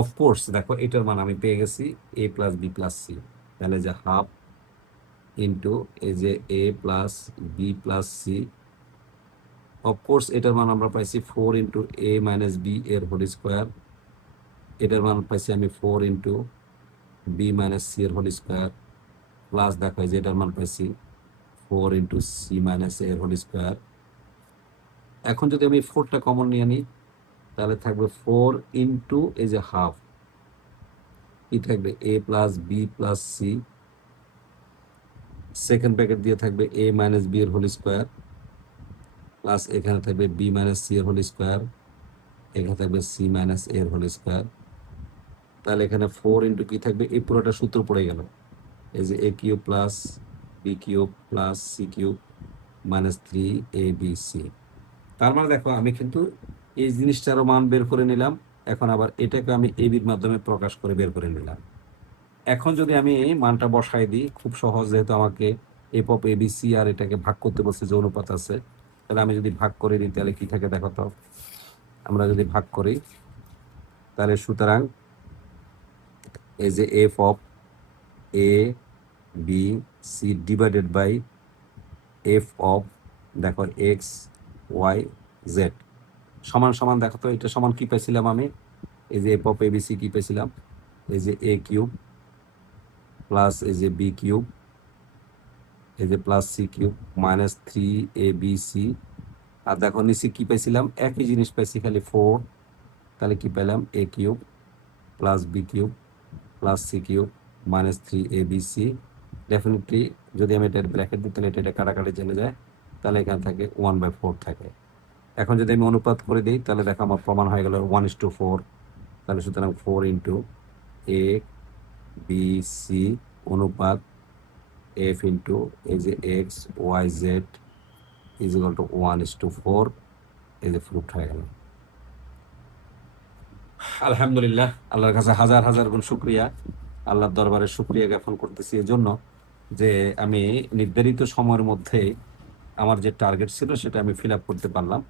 অফকোর্স দেখো এটার মান আমি পেয়ে গেছি A plus B plus C, তাহলে যে হাফ ইন্টু এই যে এ plus B plus C, of course এটার মান আমরা পাইছি 4 ইন্টু এ মাইনাস বি এর হোল স্কোয়ার, এটার মান পাইছি আমি 4 ইন্টু বি মাইনাস সি এর হোল স্কোয়ার, প্লাস দেখো যে এটার মান পাইছি 4 ইন্টু সি মাইনাস এর হোল স্কোয়ার। এখন যদি আমি 4টা কমন নিয়ে নিই তাহলে থাকবে 4 ইন্টু এই যে হাফ, কি থাকবে A plus B plus C, second bracket দিয়ে থাকবে এ মাইনাস বি এর হোল স্কোয়ার প্লাস এখানে থাকবে বি মাইনাস সি এর হোল স্কোয়ার, এখানে থাকবে সি মাইনাস এর হোল স্কোয়ার। তাহলে এখানে 4 ইন্টু কি থাকবে, এই পুরোটা সূত্র পড়ে গেল, এই যে A cube plus B cube plus C cube minus 3abc। তার মানে দেখো আমি কিন্তু এই জিনিসটারও মান বের করে নিলাম, এখন আবার এটাকে আমি এবির মাধ্যমে প্রকাশ করে বের করে নিলাম। এখন যদি আমি এই মানটা বসাই দিই, খুব সহজ, যেহেতু আমাকে এফ অফ এবিসি আর এটাকে ভাগ করতে বলছে যে অনুপাত আছে, তাহলে আমি যদি ভাগ করে দিই তাহলে কি থাকে দেখো তো, আমরা যদি ভাগ করি তাহলে সুতরাং এই যে f of a b c divided by f of, দেখো এক্স ওয়াই জেড সমান সমান, দেখো তো এটা সমান কি পেয়েছিলাম আমি, এই যে এফ অফ এবিসি কি পেয়েছিলাম, এই যে এ কিউব প্লাস এই যে বি কিউব এই যে plus C cube minus 3abc, আর দেখো নিচে কি পেয়েছিলাম, একই জিনিস পেয়েছি খালি 4, তাহলে কি পেলাম A cube plus B cube plus C cube minus 3abc। Definitely যদি আমি এটা ব্র্যাকেট দিই তাহলে এটা কাটাকাটি চলে যায়, তাহলে এখানে থাকে 1/4 থাকে। এখন যদি আমি অনুপাত করে দিই তাহলে দেখো আমার প্রমাণ হয়ে গেল 1:4, তাহলে সুতরাং 4 ইন্টু এ বি সি অনুপাত এফ ইন্টু এই যে x Y Z is equal to 1:4, এই যে প্রুফ হয়ে গেল। আলহামদুলিল্লাহ, আল্লাহর কাছে হাজার হাজার গুণ শুক্রিয়া, আল্লাহর দরবারে শুক্রিয়া জ্ঞাপন করতেছি এই জন্য যে আমি নির্ধারিত সময়ের মধ্যে আমার যে টার্গেট ছিল সেটা আমি ফিল আপ করতে পারলাম।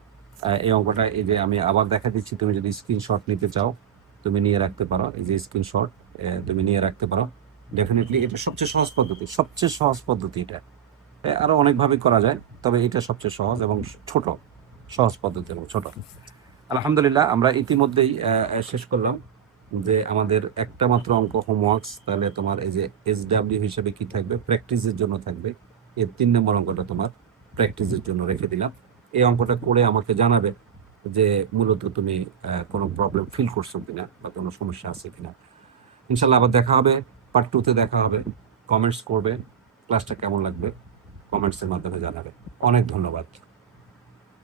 এই অঙ্কটা এই যে আমি আবার দেখা দিচ্ছি, তুমি যদি স্ক্রিনশট নিতে চাও তুমি নিয়ে রাখতে পারো, এই যে স্ক্রিনশট তুমি নিয়ে রাখতে পারো। ডেফিনেটলি এটা সবচেয়ে সহজ পদ্ধতি, সবচেয়ে সহজ পদ্ধতি এটা, আরো অনেকভাবে করা যায়, তবে এটা সবচেয়ে সহজ এবং ছোট, সহজ পদ্ধতি এবং ছোট। আলহামদুলিল্লাহ, আমরা ইতিমধ্যেই শেষ করলাম যে আমাদের একটা মাত্র অঙ্ক হোমওয়ার্কস, তাহলে তোমার এই যে SW হিসেবে কি থাকবে, প্র্যাকটিসের জন্য থাকবে। এর 3 নম্বর অঙ্কটা তোমার প্র্যাকটিসের জন্য রেখে দিলাম। এই অঙ্কটা করে আমাকে জানাবে যে মূলত তুমি কোনো প্রবলেম ফিল করছো কিনা বা কোনো সমস্যা আছে কিনা। ইনশাল্লাহ আবার দেখা হবে, পার্ট 2-তে দেখা হবে। কমেন্টস করবে, ক্লাসটা কেমন লাগবে কমেন্টসের মাধ্যমে জানাবে। অনেক ধন্যবাদ।